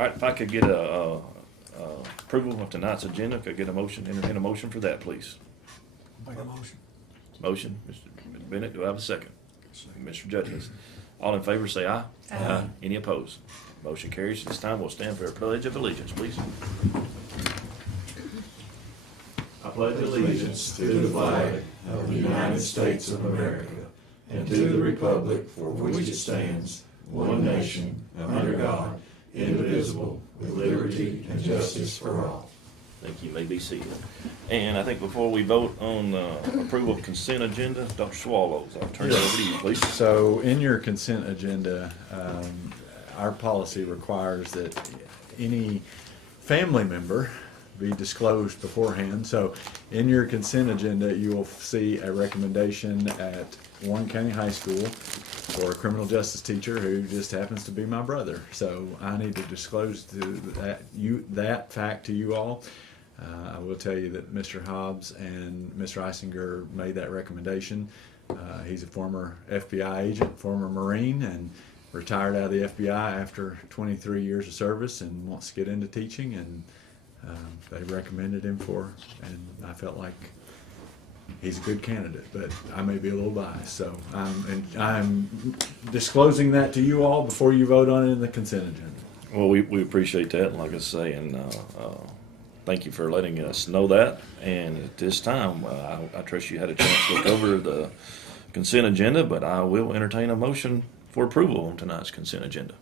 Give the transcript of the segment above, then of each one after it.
All right, if I could get approval of tonight's agenda, could I get a motion, entertain a motion for that, please? Make a motion. Motion, Mr. Bennett, do I have a second? Mr. Judkins. All in favor say aye. Aye. Any opposed? Motion carries. This time we'll stand for a pledge of allegiance, please. I pledge Allegiance to the flag of the United States of America and to the republic for which it stands, one nation, under God, indivisible, with liberty and justice for all. Thank you. You may be seated. And I think before we vote on approval of consent agenda, Dr. Swallows, I'll turn it over to you, please. So in your consent agenda, our policy requires that any family member be disclosed beforehand. So in your consent agenda, you will see a recommendation at Warren County High School for a criminal justice teacher who just happens to be my brother. So I need to disclose that fact to you all. I will tell you that Mr. Hobbs and Mr. Eisinger made that recommendation. He's a former FBI agent, former Marine, and retired out of the FBI after 23 years of service and wants to get into teaching, and they recommended him and I felt like he's a good candidate, but I may be a little biased. So I'm disclosing that to you all before you vote on it in the consent agenda. Well, we appreciate that, and like I say, and thank you for letting us know that. And at this time, I trust you had a chance to look over the consent agenda, but I will entertain a motion for approval on tonight's consent agenda.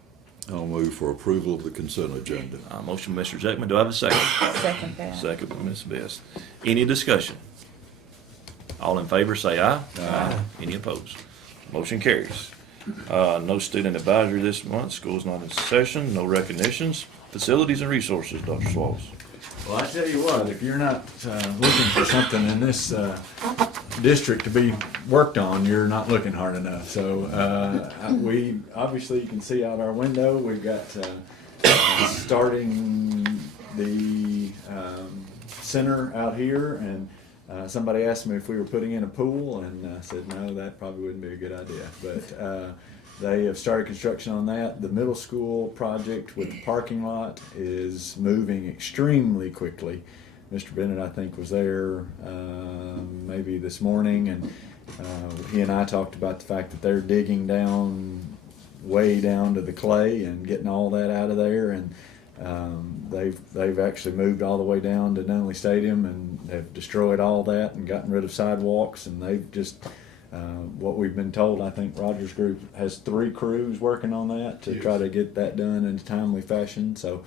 I'll move for approval of the consent agenda. Motion, Mr. Zeckman. Do I have a second? Second that. Second by Ms. Best. Any discussion? All in favor say aye. Aye. Any opposed? Motion carries. No student advisory this month. School's not in session. No recognitions. Facilities and resources, Dr. Swallows. Well, I tell you what, if you're not looking for something in this district to be worked on, you're not looking hard enough. So we obviously, you can see out our window, we've got starting the center out here, and somebody asked me if we were putting in a pool, and I said no, that probably wouldn't be a good idea. But they have started construction on that. The middle school project with the parking lot is moving extremely quickly. Mr. Bennett, I think, was there maybe this morning, and he and I talked about the fact that they're digging down, way down to the clay and getting all that out of there, and they've actually moved all the way down to Nunley Stadium and have destroyed all that and gotten rid of sidewalks, and they've just what we've been told, I think Rogers Group has 3 crews working on that to try to get that done in a timely fashion. So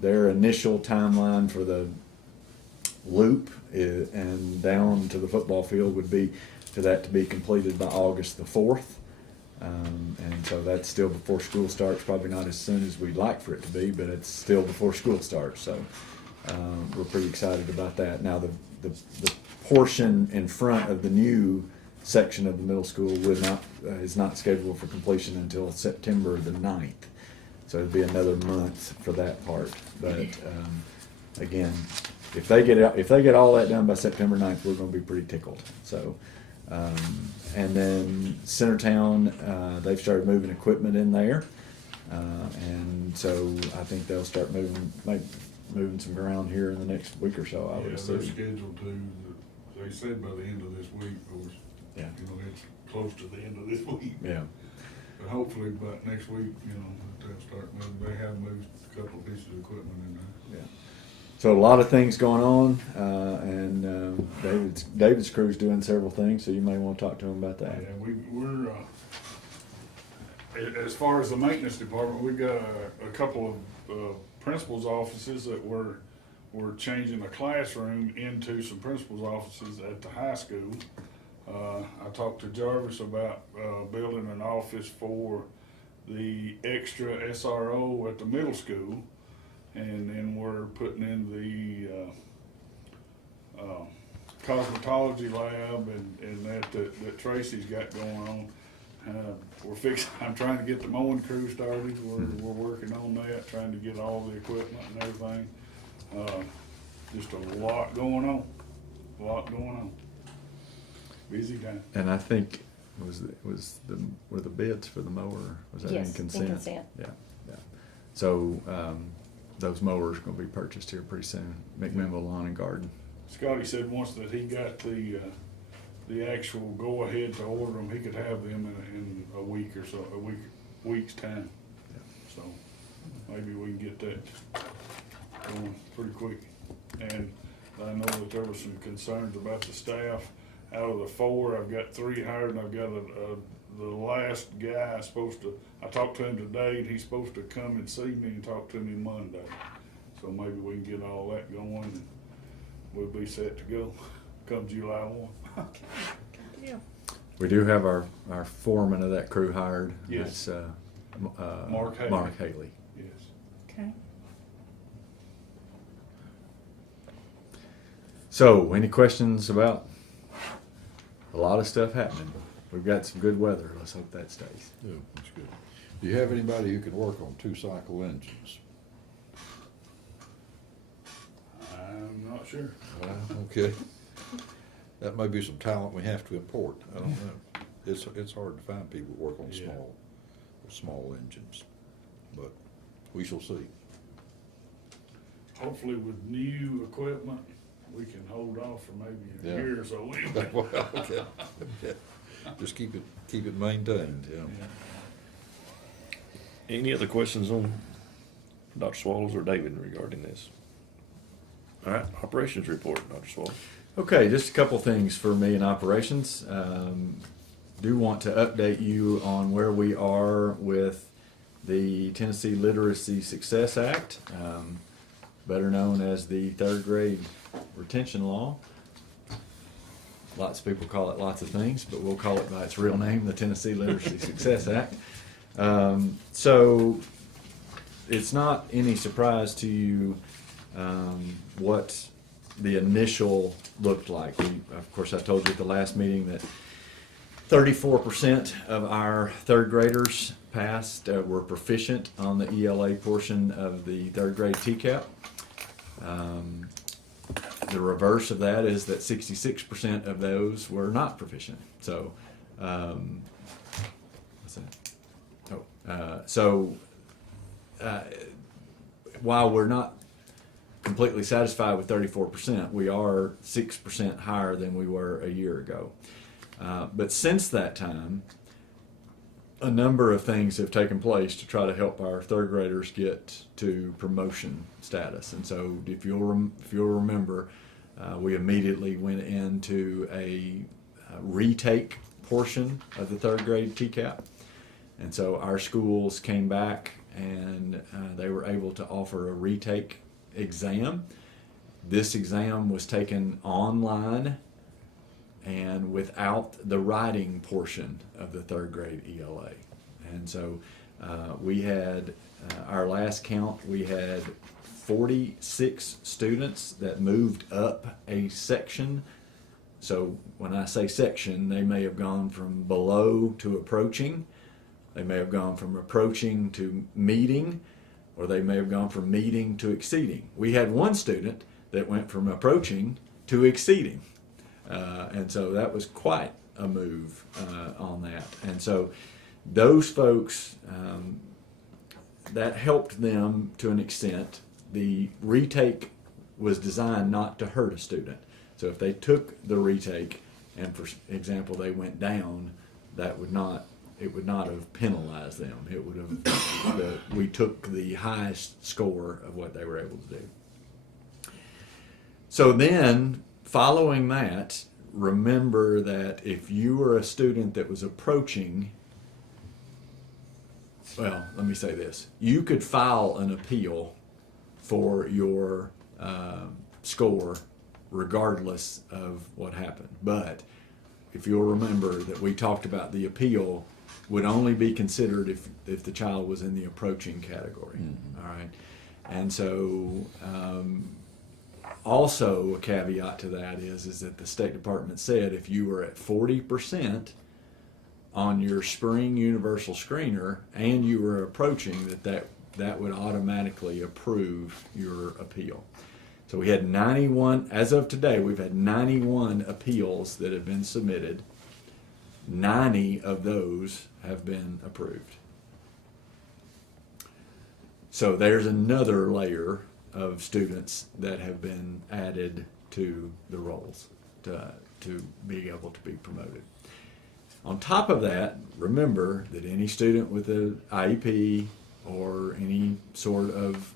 their initial timeline for the loop and down to the football field would be for that to be completed by August the 4th. And so that's still before school starts, probably not as soon as we'd like for it to be, but it's still before school starts. So we're pretty excited about that. Now the portion in front of the new section of the middle school is not scheduled for completion until September the 9th. So it'll be another month for that part. But again, if they get all that done by September 9th, we're going to be pretty tickled. So and then Centertown, they've started moving equipment in there, and so I think they'll start moving some ground here in the next week or so. I would assume. They're scheduled to. They said by the end of this week, of course. Yeah. It's close to the end of this week. Yeah. But hopefully by next week, they'll start moving. They have moved a couple of pieces of equipment in there. Yeah. So a lot of things going on, and David's crew's doing several things. So you may want to talk to him about that. Yeah, we're as far as the maintenance department, we've got a couple of principals' offices that we're changing the classroom into some principals' offices at the high school. I talked to Jarvis about building an office for the extra SRO at the middle school, and then we're putting in the cosmetology lab and that Tracy's got going on. I'm trying to get the mowing crew started. We're working on that, trying to get all the equipment and everything. Just a lot going on. Busy time. And I think were the bids for the mower, was that Yes, in consent? in consent. Yeah, yeah. So those mowers are going to be purchased here pretty soon. McMinnville Lawn and Garden. Scotty said once that he got the actual go-ahead to order them, he could have them in a week or so, week's time. So maybe we can get that going pretty quick. And I know that there were some concerns about the staff. Out of the 4, I've got 3 hired, and I've got the last guy I talked to him today, and he's supposed to come and see me and talk to me Monday. So maybe we can get all that going, and we'll be set to go come July 1. Yeah. We do have our foreman of that crew hired. Yes. That's Mark Haley. Mark Haley. Yes. Okay. So, any questions about a lot of stuff happening? We've got some good weather. Let's hope that stays. Yeah, that's good. Do you have anybody who can work on 2-cycle engines? I'm not sure. Okay. That may be some talent we have to import. I don't know. It's hard to find people who work on Yeah. small engines, but we shall see. Hopefully with new equipment, we can hold off for maybe a Yeah. year or so. Well, okay. Yeah. Just keep it maintained, yeah. Any other questions on Dr. Swallows or David regarding this? All right, operations report, Dr. Swallows. Okay, just a couple things for me in operations. Do want to update you on where we are with the Tennessee Literacy Success Act, better known as the 3rd grade retention law. Lots of people call it lots of things, but we'll call it by its real name, the Tennessee Literacy Success Act. So it's not any surprise to you what the initial looked like. Of course, I told you at the last meeting that 34% of our 3rd graders passed, were proficient on the ELA portion of the 3rd grade TCAP. The reverse of that is that 66% of those were not proficient. So, what's that? While we're not completely satisfied with 34%, we are 6% higher than we were a year ago. But since that time, a number of things have taken place to try to help our 3rd graders get to promotion status. And so if you'll remember, we immediately went into a retake portion of the 3rd grade TCAP. And so our schools came back and they were able to offer a retake exam. This exam was taken online and without the writing portion of the 3rd grade ELA. And so we had, our last count, we had 46 students that moved up a section. So when I say section, they may have gone from below to approaching, they may have gone from approaching to meeting, or they may have gone from meeting to exceeding. We had one student that went from approaching to exceeding. And so that was quite a move on that. And so those folks, that helped them to an extent. The retake was designed not to hurt a student. So if they took the retake and, for example, they went down, it would not have penalized them. It would have, we took the highest score of what they were able to do. So then, following that, remember that if you were a student that was approaching, well, let me say this. You could file an appeal for your score regardless of what happened. But if you'll remember that we talked about the appeal would only be considered if the child was in the approaching category. Mm-hmm. All right. And so also a caveat to that is that the State Department said if you were at 40% on your spring universal screener and you were approaching, that would automatically approve your appeal. So we had 91, as of today, we've had 91 appeals that have been submitted. 90 of those have been approved. So there's another layer of students that have been added to the roles to be able to be promoted. On top of that, remember that any student with an IEP or any sort of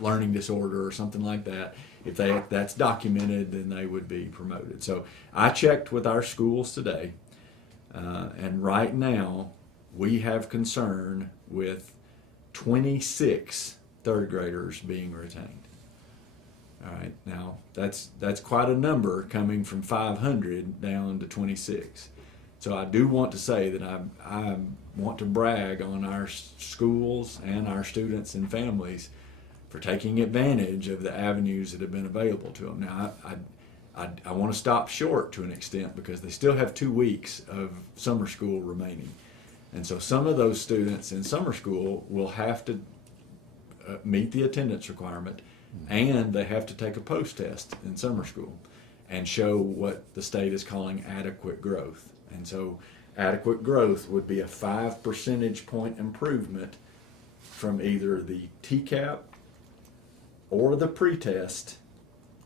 learning disorder or something like that, if that's documented, then they would be promoted. So I checked with our schools today, and right now we have concern with 26 third graders being retained. All right, now that's quite a number coming from 500 down to 26. So I do want to say that I want to brag on our schools and our students and families for taking advantage of the avenues that have been available to them. Now I want to stop short to an extent because they still have 2 weeks of summer school remaining. And so some of those students in summer school will have to meet the attendance requirement, and they have to take a post-test in summer school and show what the state is calling adequate growth. And so adequate growth would be a 5 percentage point improvement from either the TCAP or the pretest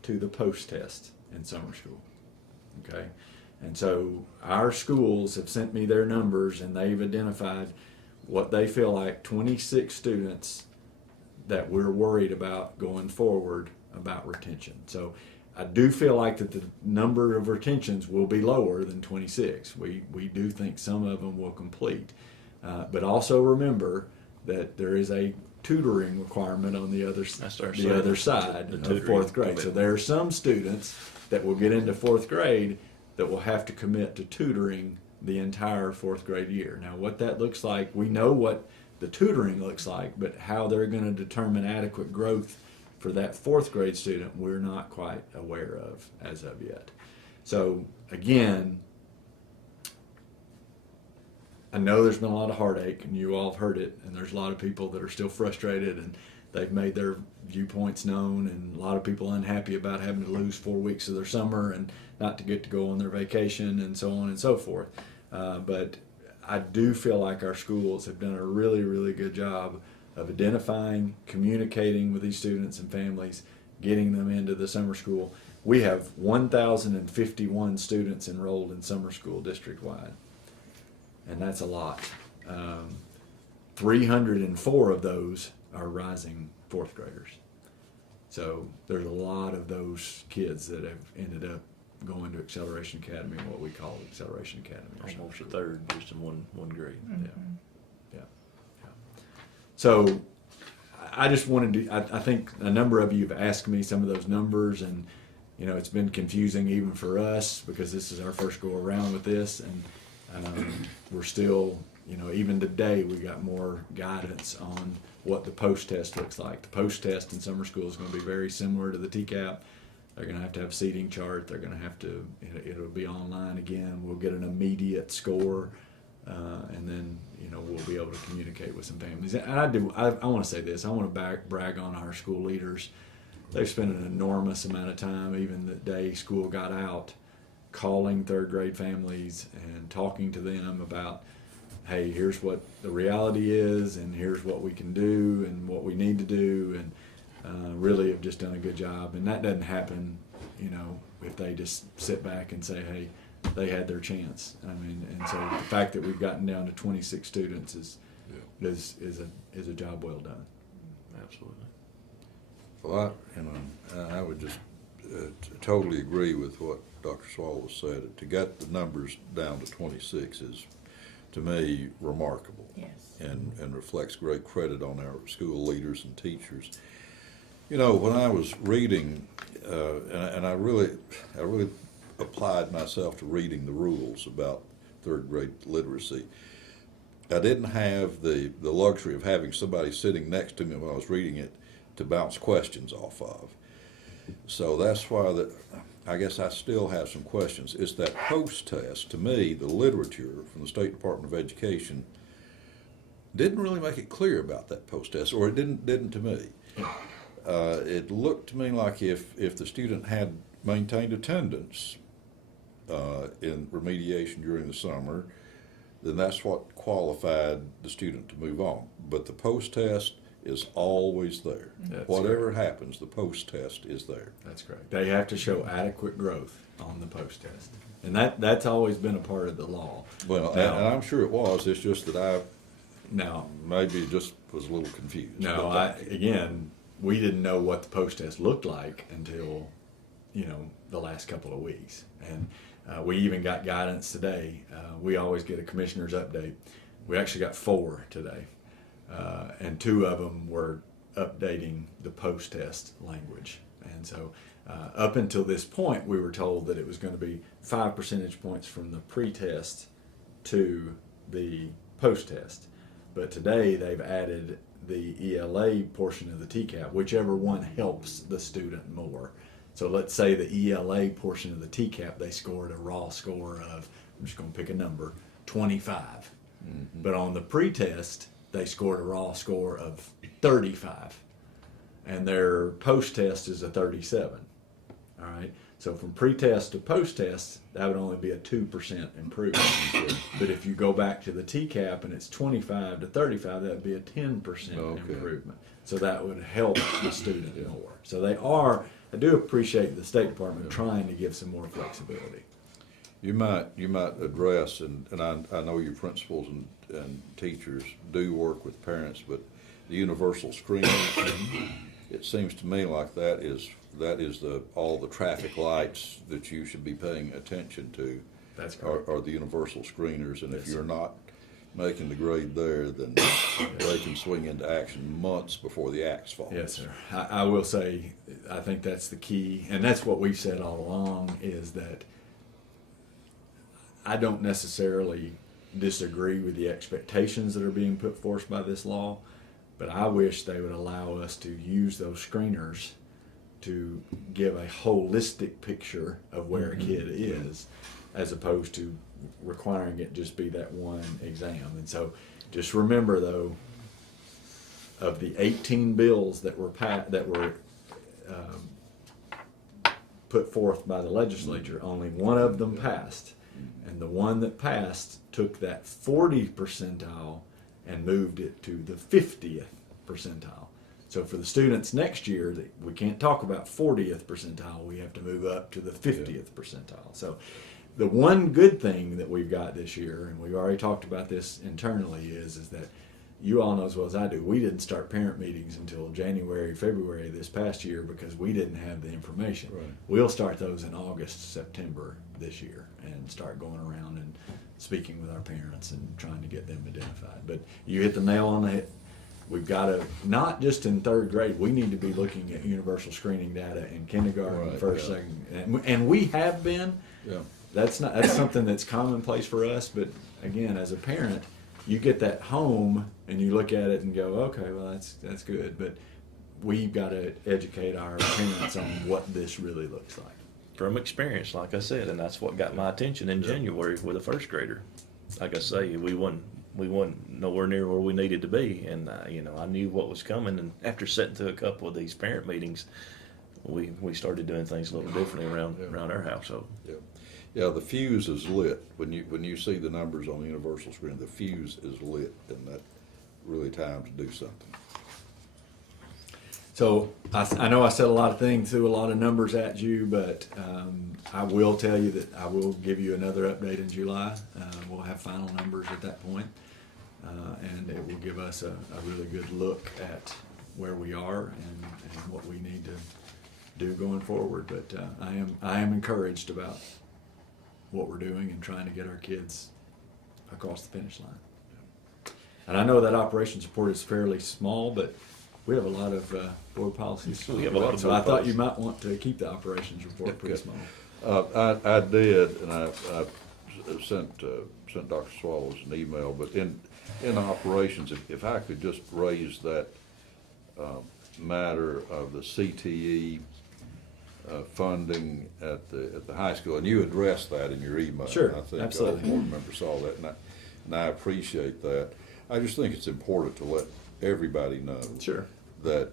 to the post-test in summer school. Okay? And so our schools have sent me their numbers, and they've identified what they feel like 26 students that we're worried about going forward about retention. So I do feel like that the number of retentions will be lower than 26. We do think some of them will complete. But also remember that there is a tutoring requirement on the other side of fourth grade. So there are some students that will get into fourth grade that will have to commit to tutoring the entire fourth grade year. Now what that looks like, we know what the tutoring looks like, but how they're going to determine adequate growth for that fourth grade student, we're not quite aware of as of yet. So again, I know there's been a lot of heartache, and you all have heard it, and there's a lot of people that are still frustrated, and they've made their viewpoints known, and a lot of people unhappy about having to lose 4 weeks of their summer and not to get to go on their vacation and so on and so forth. But I do feel like our schools have done a really, really good job of identifying, communicating with these students and families, getting them into the summer school. We have 1,051 students enrolled in summer school district-wide, and that's a lot. 304 of those are rising fourth graders. So there's a lot of those kids that have ended up going to Acceleration Academy, what we call Acceleration Academy. Almost a third just in one grade. Yeah. So I just wanted to, I think a number of you have asked me some of those numbers, and it's been confusing even for us because this is our first go around with this, and we're still, even today we got more guidance on what the post-test looks like. The post-test in summer school is going to be very similar to the TCAP. They're going to have a seating chart. They're going to have to, it'll be online again. We'll get an immediate score, and then, we'll be able to communicate with some families. And I want to say this. I want to brag on our school leaders. They've spent an enormous amount of time, even the day school got out, calling third grade families and talking to them about, hey, here's what the reality is, and here's what we can do and what we need to do, and really have just done a good job. And that doesn't happen, if they just sit back and say, hey, they had their chance. And so the fact that we've gotten down to 26 students is a job well done. Absolutely. Well, I would just totally agree with what Dr. Swallow said. To get the numbers down to 26 is, to me, remarkable. Yes. And reflects great credit on our school leaders and teachers. When I was reading, and I really applied myself to reading the rules about third grade literacy, I didn't have the luxury of having somebody sitting next to me when I was reading it to bounce questions off of. So that's why I guess I still have some questions. It's that post-test, to me, the literature from the State Department of Education didn't really make it clear about that post-test, or it didn't to me. It looked to me like if the student had maintained attendance in remediation during the summer, then that's what qualified the student to move on. But the post-test is always there. That's Whatever happens, the post-test is there. That's correct. They have to show adequate growth on the post-test. And that's always been a part of the law. Well, Now- and I'm sure it was, it's just that I Now, maybe just was a little confused. no, But again, we didn't know what the post-test looked like until, the last couple of weeks. And we even got guidance today. We always get a commissioner's update. We actually got 4 today. And 2 of them were updating the post-test language. And so up until this point, we were told that it was going to be 5 percentage points from the pre-test to the post-test. But today they've added the ELA portion of the TCAP, whichever one helps the student more. So let's say the ELA portion of the TCAP, they scored a raw score of, I'm just going to pick a number, 25. But on the pre-test, they scored a raw score of 35. And their post-test is a 37. All right. So from pre-test to post-test, that would only be a 2% improvement. But if you go back to the TCAP and it's 25 to 35, that would be a 10% Okay. improvement. So that would help the student more. So I do appreciate the State Department trying to give some more flexibility. you might address, and I know your principals and teachers do work with parents, but the universal screening, it seems to me like that is all the traffic lights that you should be paying attention to. That's correct. Are the universal screeners, and if Yes, you're not making the grade there, then they can swing into action months before the axe falls. Yes, sir. I will say, I think that's the key, and that's what we've said all along, is that I don't necessarily disagree with the expectations that are being put forth by this law, but I wish they would allow us to use those screeners to give a holistic picture of where a kid is, as opposed to requiring it just be that one exam. And so just remember, though, of the 18 bills that were put forth by the legislature, only one of them passed. And the one that passed took that 40 percentile and moved it to the 50th percentile. So for the students next year, we can't talk about 40th percentile. We have to move up to the 50th percentile. So the one good thing that we've got this year, and we've already talked about this internally, is that you all know as well as I do, we didn't start parent meetings until January, February this past year because we didn't have the information. Right. We'll start those in August, September this year and start going around and speaking with our parents and trying to get them identified. But you hit the nail on the head. We've got to, not just in 3rd grade, we need to be looking at universal screening data in kindergarten, Right, first, yeah. second, and we have been. Yeah. That's something that's commonplace for us, but again, as a parent, you get that home and you look at it and go, okay, well that's good, but we've got to educate our parents on what this really looks like. From experience, like I said, and that's what got my attention in January with a first grader. Like I say, we wasn't nowhere near where we needed to be, and I knew what was coming. And after sitting through a couple of these parent meetings, we started doing things a little differently around our household. Yeah. Yeah, the fuse is lit. When you see the numbers on the universal screen, the fuse is lit, and that really time to do something. So I know I said a lot of things, threw a lot of numbers at you, but I will tell you that I will give you another update in July. We'll have final numbers at that point, and it will give us a really good look at where we are and what we need to do going forward. But I am encouraged about what we're doing and trying to get our kids across the finish line. And I know that operations report is fairly small, but we have a lot of board policies. We have a lot of so board I thought you policies. might want to keep the operations report pretty Okay. small. I did, and I sent Dr. Swallows an email, but in operations, if I could just raise that matter of the CTE funding at the high school, and you addressed that in your email. Sure, I think absolutely. all board members saw that, and I appreciate that. I just think it's important to let everybody know Sure. that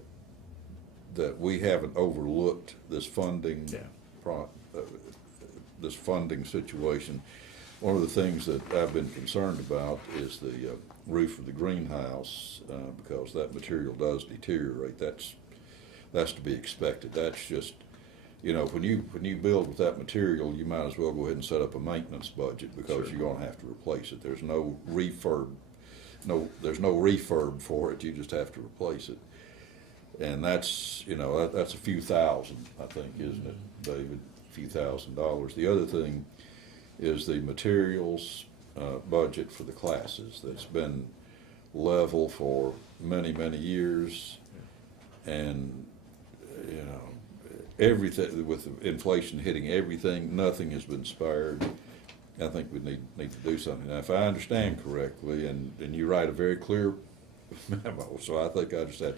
we haven't overlooked this funding Yeah. this funding situation. one of the things that I've been concerned about is the roof of the greenhouse, because that material does deteriorate. That's to be expected. That's just, you know, when you build with that material, you might as well go ahead and set up a maintenance budget, because you're gonna have to replace it. There's no refurb for it. You just have to replace it. And that's, you know, that's a few thousand, I think, isn't it, David? A few $1,000s. The other thing is the materials budget for the classes that's been level for many, many years. And, you know, everything, with inflation hitting everything, nothing has been spared. I think we need to do something. Now, if I understand correctly, and you write a very clear memo, so I think I understand.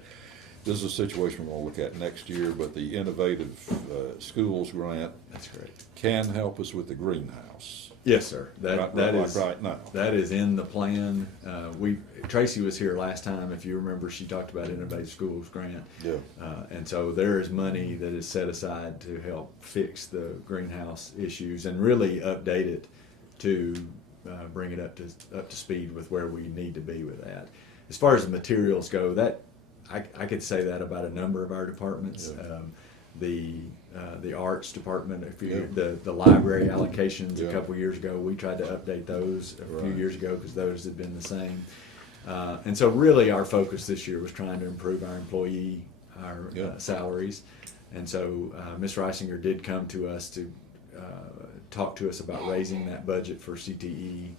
This is a situation we're going to look at next year, but the Innovative Schools Grant That's great. can help us with the greenhouse. Yes, sir. Right now. That is in the plan. Tracy was here last time. If you remember, she talked about Innovative Schools Grant. Yeah. And so there is money that is set aside to help fix the greenhouse issues and really update it to bring it up to speed with where we need to be with that. As far as the materials go, that I could say that about a number of our departments. Yeah. The arts department, Yeah. the library allocations Yeah. a couple years ago, we tried to update those a few Right. years ago because those had been the same. And so really our focus this year was trying to improve our employee, Yeah. salaries. And so Ms. Reisinger did come to us to talk to us about raising that budget for CTE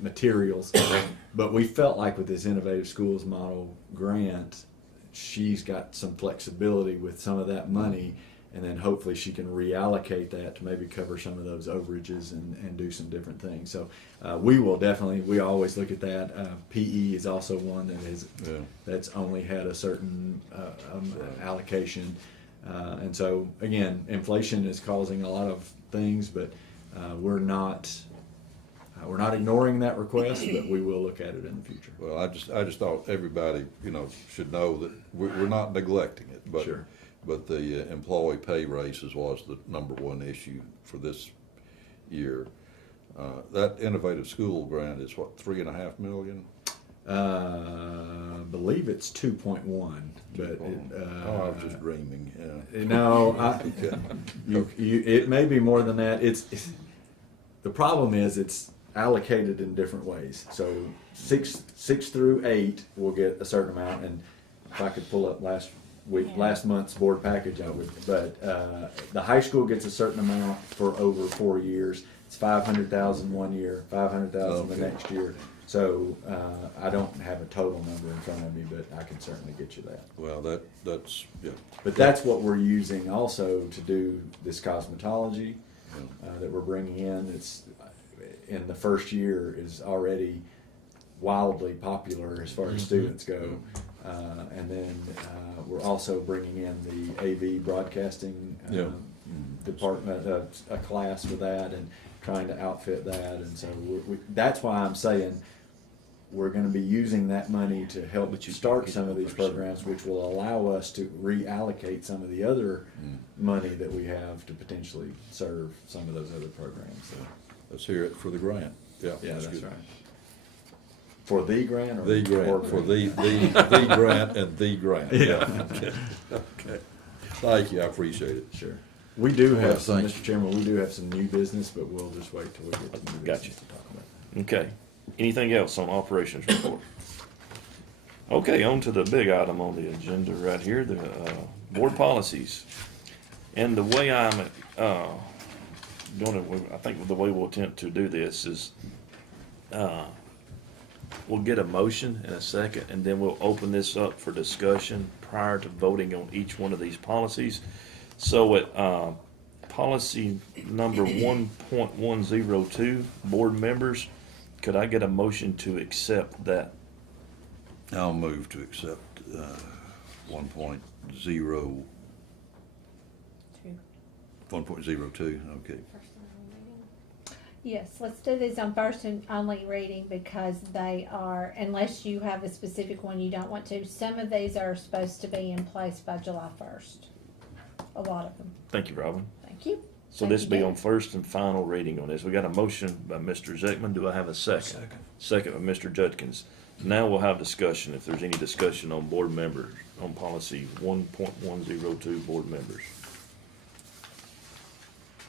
materials. But we felt like with this Innovative Schools Model grant, she's got some flexibility with some of that money, and then hopefully she can reallocate that to maybe cover some of those overages and do some different things. So we will definitely, we always look at that. PE is also one that is that's only had a certain allocation. And so again, inflation is causing a lot of things, but we're not ignoring that request, but we will look at it in the future. Well, I just thought everybody, you know, should know that we're not neglecting it, but Sure. but the employee pay raises was the number one issue for this year. That Innovative School Grant is what, $3.5 million? I believe it's 2.1, but I was just dreaming. Yeah. no, it may be more than that. It's the problem is it's allocated in different ways. So 6 through 8 will get a certain amount, and if I could pull up last month's board package, I would. But the high school gets a certain amount for over 4 years. It's $500,000 one year, $500,000 the next year. So I don't have a total number in front of me, but I can certainly get you that. Well, that's yeah. But that's what we're using also to do this cosmetology that we're bringing in. It's in the first year is already wildly popular as far as students go. And then we're also bringing in the AV broadcasting department, a class for that, and trying to outfit that. And so that's why I'm saying we're going to be using that money to help start some of these programs, which will allow us to reallocate some of the other money that we have to potentially serve some of those other programs. So, Let's hear it for the grant. Yeah, that's good. right. For the grant? Or The grant, or for the grant and the grant. Yeah. Okay. Thank you, I appreciate it. Sure. We do Well, have some, thanks. Mr. Chairman, we do have some new business, but we'll just wait till we get to new Gotcha. business to talk about. Okay. Anything else on operations report? Okay, on to the big item on the agenda right here, the board policies. And the way I'm I think the way we'll attempt to do this is we'll get a motion in a second, and then we'll open this up for discussion prior to voting on each one of these policies. So at policy number 1.102, board members, could I get a motion to accept that? I'll move to accept 1.0, 1.02, okay. Yes, let's do these on first and only reading because they are, unless you have a specific one you don't want to, some of these are supposed to be in place by July 1st. A lot of them. Thank you, Robin. Thank you. So this will be on first and final reading on this. We got a motion by Mr. Zeckman. Do I have a second? Second by Mr. Judkins. Now we'll have discussion, if there's any discussion on board members, on policy 1.102, board members.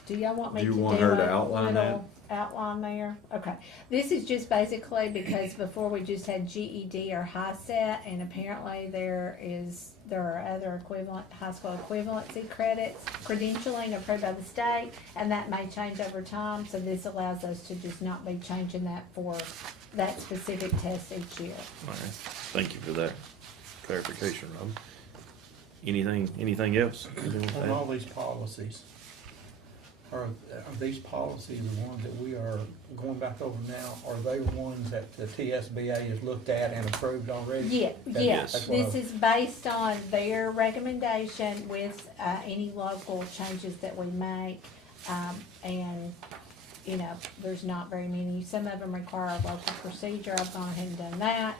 Do y'all want me Do to you do want her to a outline little outline there? Okay, this is just basically because before we just had GED or high set, and apparently there are other equivalent, high school equivalency credits, credentialing approved by the state, and that may change over time, so this allows us to just not be changing that for that specific test each year. All right, thank you for that clarification, Rob. Anything else? On all these policies, are these policies the ones that we are going back over now? Are they ones that the TSBA has looked at and approved already? Yeah, That- yes, that's what this is based on their recommendation with, any local changes that we make. And, you know, there's not very many, some of them require a local procedure, I've gone ahead and done that.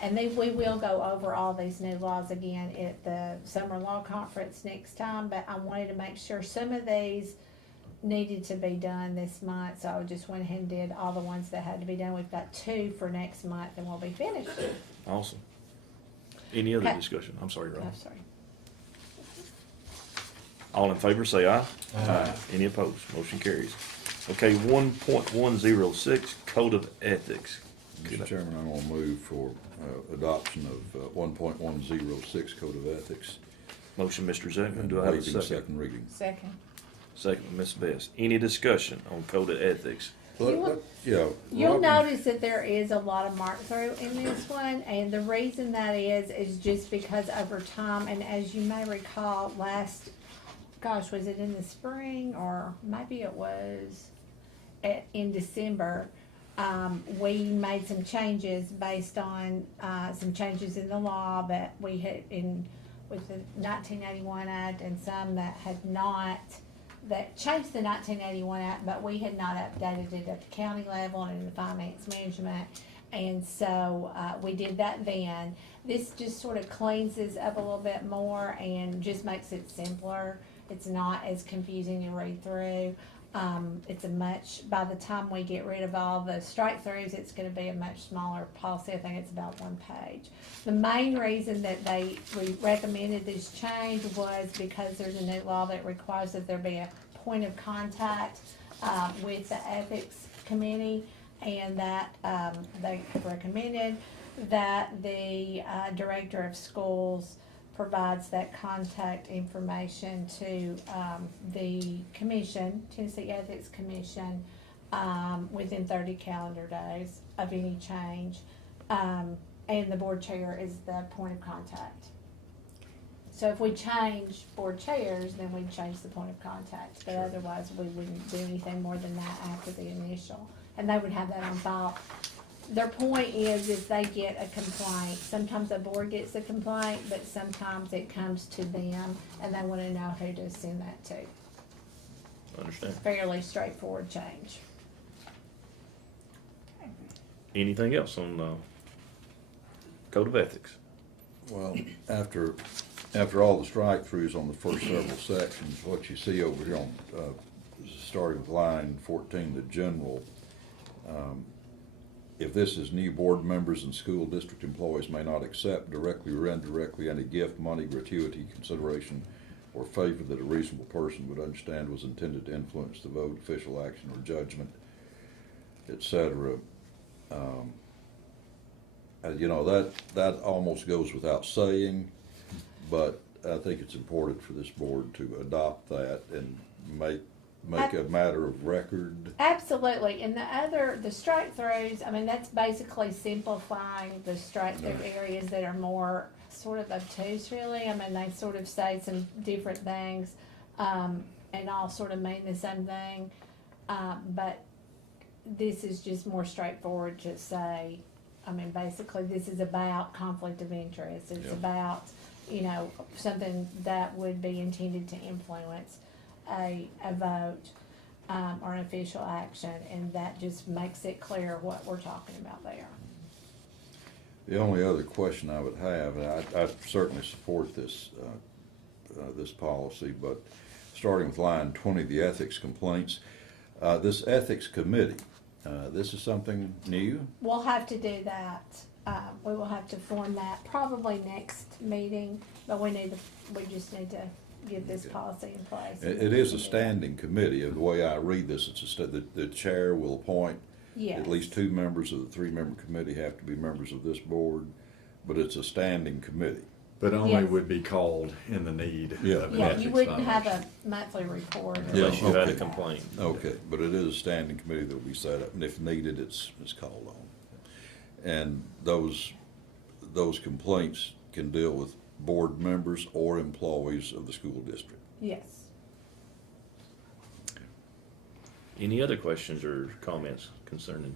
And then we will go over all these new laws again at the summer law conference next time, but I wanted to make sure some of these needed to be done this month, so I just went ahead and did all the ones that had to be done. We've got 2 for next month and we'll be finished. Awesome. Any other Okay. discussion? I'm sorry, I'm Rob. sorry. All in favor, say aye. Aye. Any opposed? Motion carries. Okay, 1.106, Code of Ethics. Mr. Chairman, I'm gonna move for adoption of 1.106 Code of Ethics. Motion, Mr. Zeckman. Do I have a Waiving second? second reading. Second. Second, Ms. Best. Any discussion on Code of Ethics? Yeah. You'll Robin- notice that there is a lot of mark through in this one, and the reason that is just because over time, and as you may recall, was it in the spring, or maybe it was in December, we made some changes based on, some changes in the law that we had with the 1981 Act, and some that had not, that changed the 1981 Act, but we had not updated it at the county level and in the finance management. And so, we did that then. This just sort of cleans this up a little bit more and just makes it simpler. It's not as confusing to read through. By the time we get rid of all the strike throughs, it's gonna be a much smaller policy. I think it's about 1 page. The main reason that we recommended this change was because there's a new law that requires that there be a point of contact, with the ethics committee, and that, they recommended that the, director of schools provides that contact information to, the commission, Tennessee Ethics Commission, within 30 calendar days of any change. And the board chair is the point of contact. So if we change board chairs, then we'd change the point of contact, but otherwise we wouldn't do anything more than that after the initial. And they would have that on file. Their point is if they get a complaint, sometimes the board gets a complaint, but sometimes it comes to them and they wanna know who to send that to. Understand. Fairly straightforward change. Anything else on, Code of Ethics? Well, after all the strike-throughs on the first several sections, what you see over here on, starting with line 14, the general, if this is new board members and school district employees may not accept directly or indirectly any gift, money, gratuity, consideration, or favor that a reasonable person would understand was intended to influence the vote, official action, or judgment, etc. You know, that almost goes without saying, but I think it's important for this board to adopt that and make a matter of record. Absolutely, and the strike throughs, I mean, that's basically simplifying the strike through areas that are more sort of obtuse, really. I mean, they sort of say some different things, and all sort of mean the same thing, but this is just more straightforward to say, I mean, basically, this is about conflict of interest. It's about, you know, something that would be intended to influence a vote, or an official action, and that just makes it clear what we're talking about there. The only other question I would have, and I certainly support this, this policy, but starting with line 20, the ethics complaints. This ethics committee, this is something new? We'll have to do that. We will have to form that probably next meeting, but we just need to get this policy in place. It is a standing committee. The way I read this, the chair will appoint Yes. at least 2 members of the 3-member committee have to be members of this board, but it's a standing committee. But only Yes. would be called in the need Yeah. of an Yeah, ethics you wouldn't have violation. a monthly report. or Yeah, Unless you had a okay. complaint. Okay, but it is a standing committee that will be set up, and if needed, it's called on. And those complaints can deal with board members or employees of the school district. Yes. Any other questions or comments concerning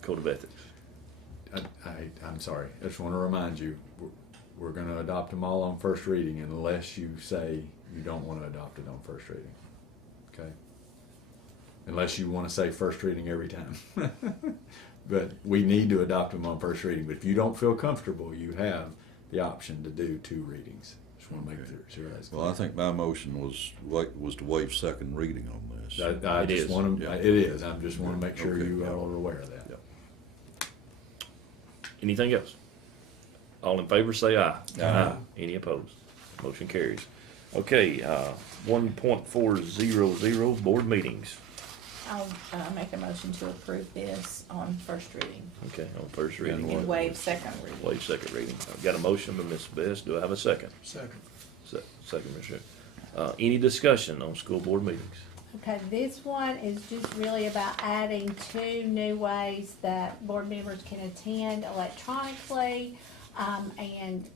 Code of Ethics? I'm sorry, I just want to remind you, we're going to adopt them all on first reading unless you say you don't want to adopt it on first reading, okay? Unless you want to say first reading every time. But we need to adopt them on first reading, but if you don't feel comfortable, you have the option to do 2 readings. Just want to make sure that's Well, I think my motion was to waive second reading on this. I It just is. want to, Yeah. it is, I just want to make sure Okay. you all are aware of that. Yeah. Anything else? All in favor, say aye. Aye. Any opposed? Motion carries. Okay, 1.400, board meetings. I'll make a motion to approve this on first reading Okay, on first reading. and waive second reading. Waive second reading. I've got a motion by Ms. Best. Do I have a second? Second. Second, Ms. Sherry. Any discussion on school board meetings? Okay, this one is just really about adding 2 new ways that board members can attend electronically, and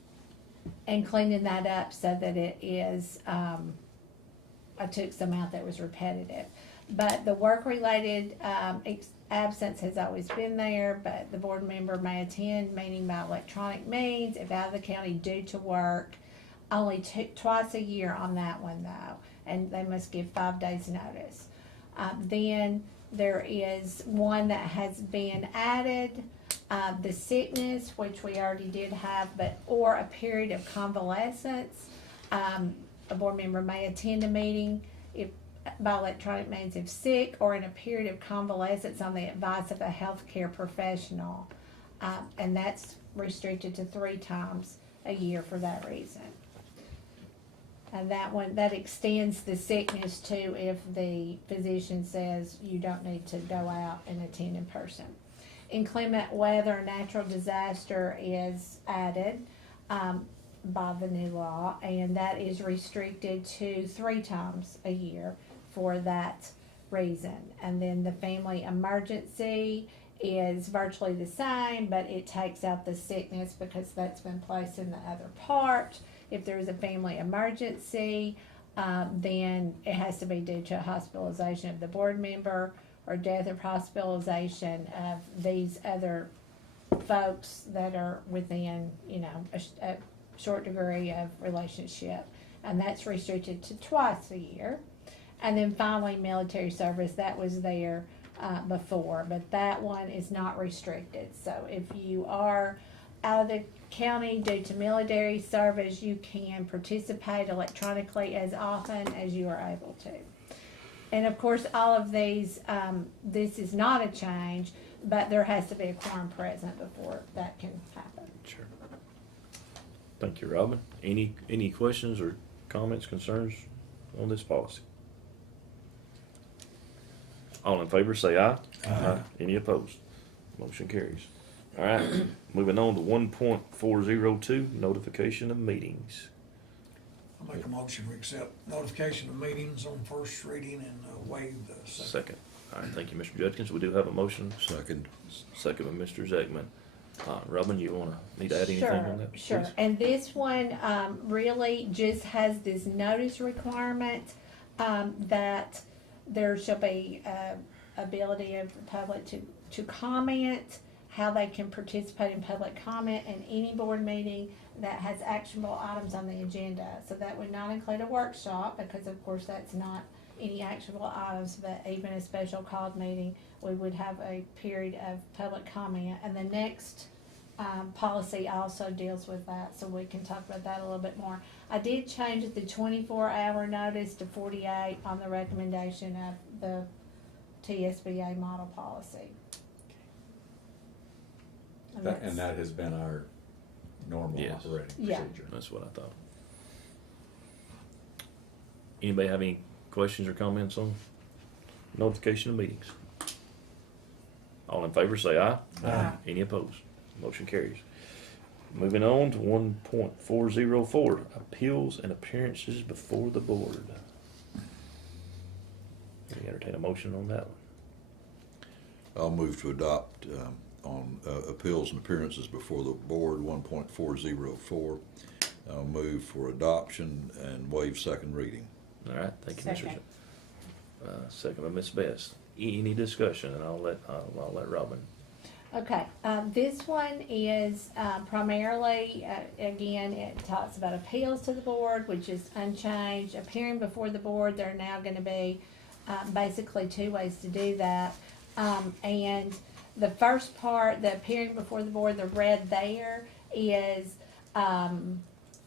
cleaning that up so that it is, I took some out that was repetitive. But the work-related, absence has always been there, but the board member may attend meeting by electronic means if out of the county due to work. Only twice a year on that one though, and they must give 5 days notice. Then there is one that has been added, the sickness, which we already did have, or a period of convalescence. A board member may attend a meeting if by electronic means if sick or in a period of convalescence on the advice of a healthcare professional. And that's restricted to 3 times a year for that reason. And that extends the sickness to if the physician says you don't need to go out and attend in person. Inclement weather, natural disaster is added by the new law, and that is restricted to 3 times a year for that reason. And then the family emergency is virtually the same, but it takes out the sickness because that's been placed in the other part. If there is a family emergency, then it has to be due to a hospitalization of the board member or death or hospitalization of these other folks that are within, a short degree of relationship. And that's restricted to twice a year. And then finally, military service, that was there before, but that one is not restricted. So if you are out of the county due to military service, you can participate electronically as often as you are able to. And of course, all of these, this is not a change, but there has to be a quorum present before that can happen. Sure. Thank you, Robin. Any questions or comments, concerns on this policy? All in favor, say aye. Aye. Any opposed? Motion carries. All right, moving on to 1.402, notification of meetings. I'll make a motion, we accept notification of meetings on first reading and waive the second. Second. All right, thank you, Mr. Judkins. We do have a motion. Second. Second by Mr. Zegman. Robin, you need to add anything on that? Sure. please? And this one, really just has this notice requirement, that there shall be, ability of the public to comment, how they can participate in public comment in any board meeting that has actionable items on the agenda. So that would not include a workshop, because of course that's not any actionable items, but even a special called meeting, we would have a period of public comment. And the next policy also deals with that, so we can talk about that a little bit more. I did change the 24-hour notice to 48 on the recommendation of the TSBA model policy. And that has been our normal Yes. operating Yeah. procedure. That's what I thought. Anybody have any questions or comments on notification of meetings? All in favor, say aye. Aye. Any opposed? Motion carries. Moving on to 1.404, appeals and appearances before the board. We entertain a motion on that one. I'll move to adopt on appeals and appearances before the board, 1.404. I'll move for adoption and waive second reading. All right, thank you, Mr. Second. Second by Ms. Best. Any discussion, and I'll let Robin. Okay, this one is primarily, again, it talks about appeals to the board, which is unchanged. Appearing before the board, there are now gonna be basically two ways to do that. And the first part, the appearing before the board, the red there is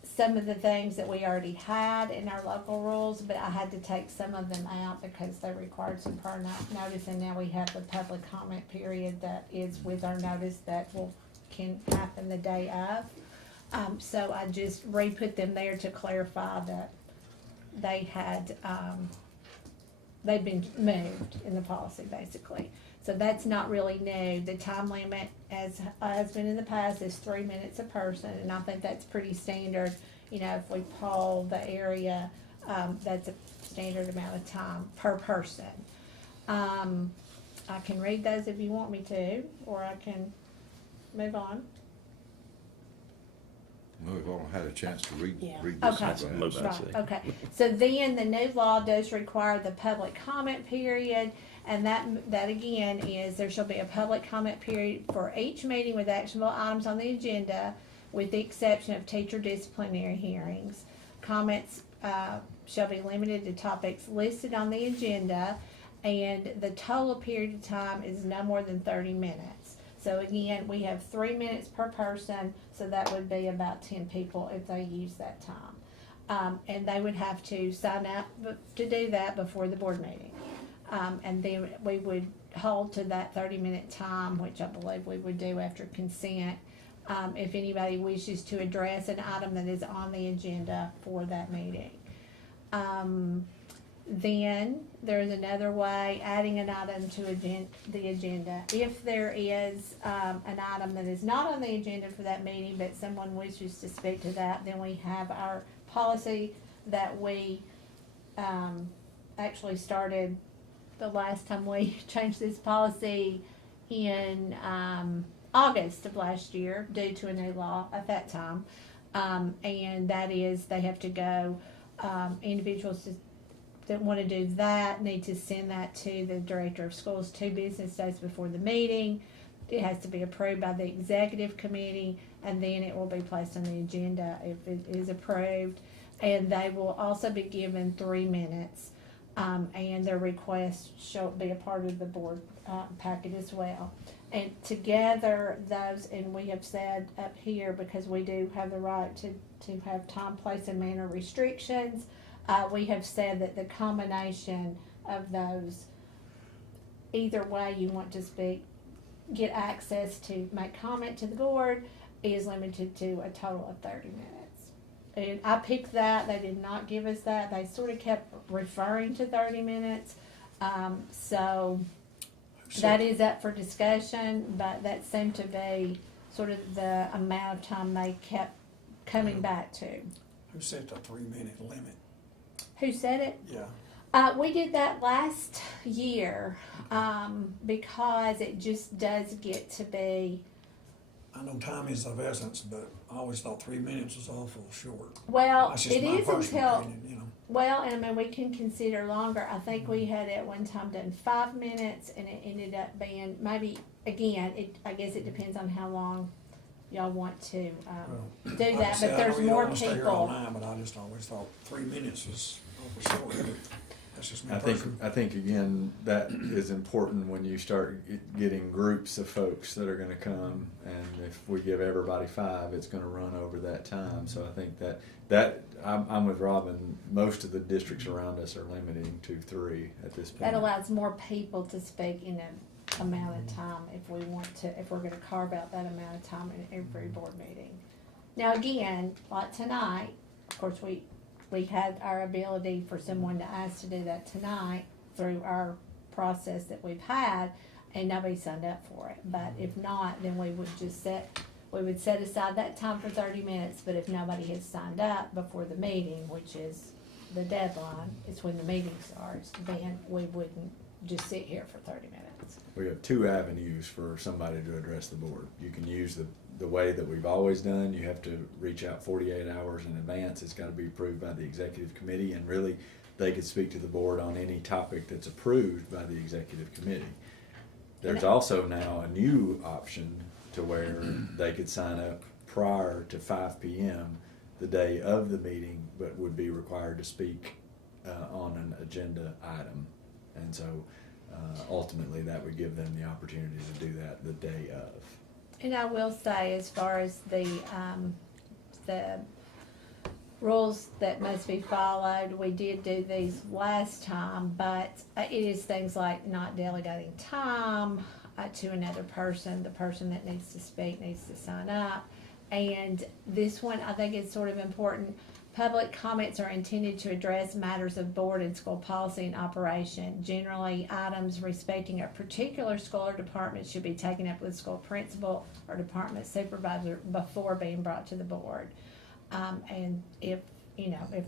some of the things that we already had in our local rules, but I had to take some of them out because they required some prior notice, and now we have the public comment period that is with our notice that can happen the day of. So I just re-put them there to clarify that they had, they've been moved in the policy, basically. So that's not really new. The time limit, as has been in the past, is 3 minutes a person, and I think that's pretty standard. You know, if we poll the area, that's a standard amount of time per person. I can read those if you want me to, or I can move on. Well, we've all had a chance to read Yeah. read this. Okay. so Move on. Right, okay. So then the new law does require the public comment period, and that again is there shall be a public comment period for each meeting with actionable items on the agenda, with the exception of teacher disciplinary hearings. Comments shall be limited to topics listed on the agenda, and the total period of time is no more than 30 minutes. So again, we have 3 minutes per person, so that would be about 10 people if they use that time. And they would have to sign up to do that before the board meeting. And then we would hold to that 30-minute time, which I believe we would do after consent, if anybody wishes to address an item that is on the agenda for that meeting. Then there's another way, adding an item to the agenda. If there is an item that is not on the agenda for that meeting, but someone wishes to speak to that, then we have our policy that we actually started the last time we changed this policy in August of last year due to a new law at that time. And that is they have to go, individuals that want to do that need to send that to the director of schools 2 business days before the meeting. It has to be approved by the executive committee, and then it will be placed on the agenda if it is approved. And they will also be given 3 minutes, and their request shall be a part of the board packet as well. And together those, and we have said up here, because we do have the right to have time, place, and manner restrictions, we have said that the combination of those, either way you want to speak, get access to make comment to the board, is limited to a total of 30 minutes. And I picked that, they did not give us that, they sort of kept referring to 30 minutes. So that is up for discussion, but that seemed to be sort of the amount of time they kept coming back to. Who set the 3-minute limit? Who said it? Yeah. We did that last year, because it just does get to be, I know time is of essence, but I always thought 3 minutes was awful short. well, That's just it my is personal until, opinion, you know. well, and I mean, we can consider longer. I think we had at one time done 5 minutes, and it ended up being maybe, again, I guess it depends on how long y'all want to Well, do like I that, said, but I know there's you don't more wanna stay here all people. night, but I just always thought 3 minutes was awful short. That's just me I personally. think again, that is important when you start getting groups of folks that are gonna come, and if we give everybody 5, it's gonna run over that time, so I think I'm with Robin, most of the districts around us are limiting to 3 at this point. That allows more people to speak in an amount of time if we want to, if we're gonna carve out that amount of time in every board meeting. Now, again, like tonight, of course, we had our ability for someone to ask to do that tonight through our process that we've had, and nobody signed up for it. But if not, then we would set aside that time for 30 minutes, but if nobody has signed up before the meeting, which is the deadline, is when the meeting starts, then we wouldn't just sit here for 30 minutes. We have 2 avenues for somebody to address the board. You can use the way that we've always done. You have to reach out 48 hours in advance. It's gotta be approved by the executive committee, and really, they could speak to the board on any topic that's approved by the executive committee. There's also now a new option to where they could sign up prior to 5 p.m. the day of the meeting, but would be required to speak on an agenda item. And so ultimately, that would give them the opportunity to do that the day of. And I will say, as far as the rules that must be followed, we did do these last time, but it is things like not delegating time to another person. The person that needs to speak needs to sign up. And this one, I think is sort of important. Public comments are intended to address matters of board and school policy and operation. Generally, items respecting a particular school or department should be taken up with school principal or department supervisor before being brought to the board. And if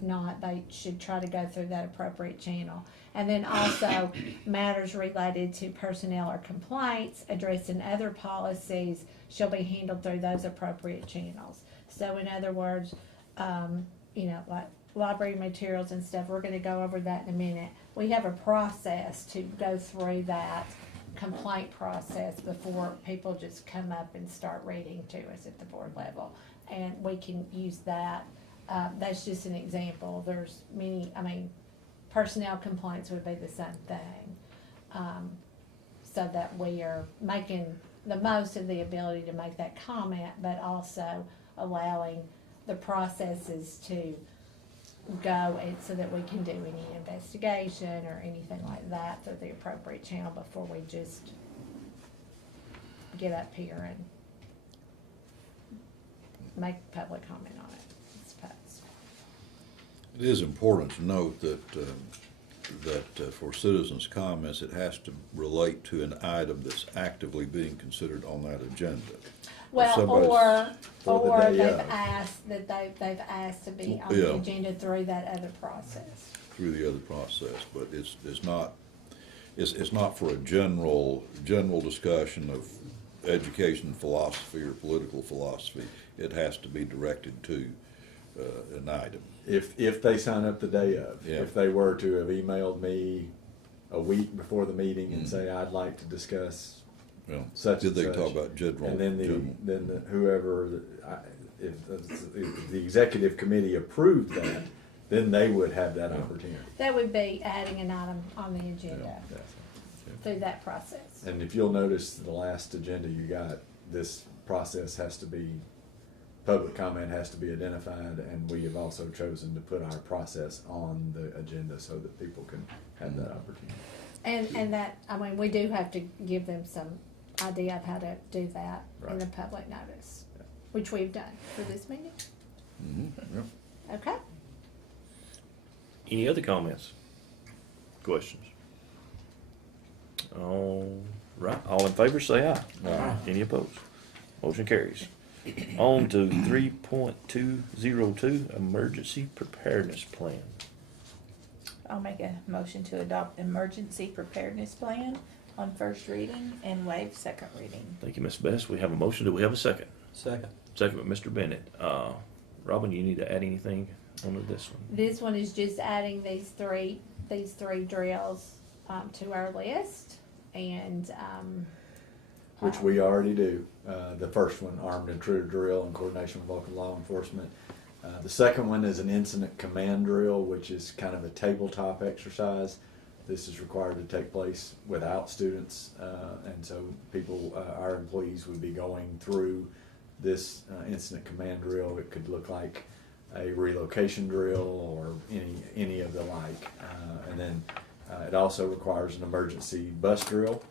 not, they should try to go through that appropriate channel. And then also, matters related to personnel or complaints addressed in other policies shall be handled through those appropriate channels. So in other words, like library materials and stuff, we're gonna go over that in a minute. We have a process to go through that complaint process before people just come up and start reading to us at the board level. And we can use that. That's just an example. There's many, personnel complaints would be the same thing. So that we are making the most of the ability to make that comment, but also allowing the processes to go, and so that we can do any investigation or anything like that through the appropriate channel before we just get up here and make public comment on it, I suppose. It is important to note that for citizens' comments, it has to relate to an item that's actively being considered on that agenda. Well, somebody's- For the day they've of. asked that they've asked to be on Yeah. the agenda through that other process. Through the other process, but it's not for a general discussion of education philosophy or political philosophy. It has to be directed to an item. If they sign up the day of, Yeah. if they were to have emailed me a week before the meeting and say, I'd like to discuss Well, such did and they such. talk about general? And then general- whoever, if the executive committee approved that, then they would have that opportunity. That would be adding an item on the agenda Yeah. through that process. And if you'll notice, the last agenda you got, this process has to be, public comment has to be identified, and we have also chosen to put our process on the agenda so that people can have that opportunity. And that, we do have to give them some idea of how to do that in the Right. public notice, Yeah. which we've done for this meeting. Yeah. Okay? Any other comments? Questions? All right, all in favor say aye. Aye. Any opposed? Motion carries. On to 3.202, Emergency Preparedness Plan. I'll make a motion to adopt emergency preparedness plan on first reading and waive second reading. Thank you, Ms. Best. We have a motion. Do we have a second? Second. Second by Mr. Bennett. Robin, you need to add anything onto this one? This one is just adding these three drills, to our list, and, Which we already do. The first one, armed intruder drill in coordination with local law enforcement. The second one is an incident command drill, which is kind of a tabletop exercise. This is required to take place without students, and so people, our employees would be going through this incident command drill. It could look like a relocation drill or any of the like. And then it also requires an emergency bus drill,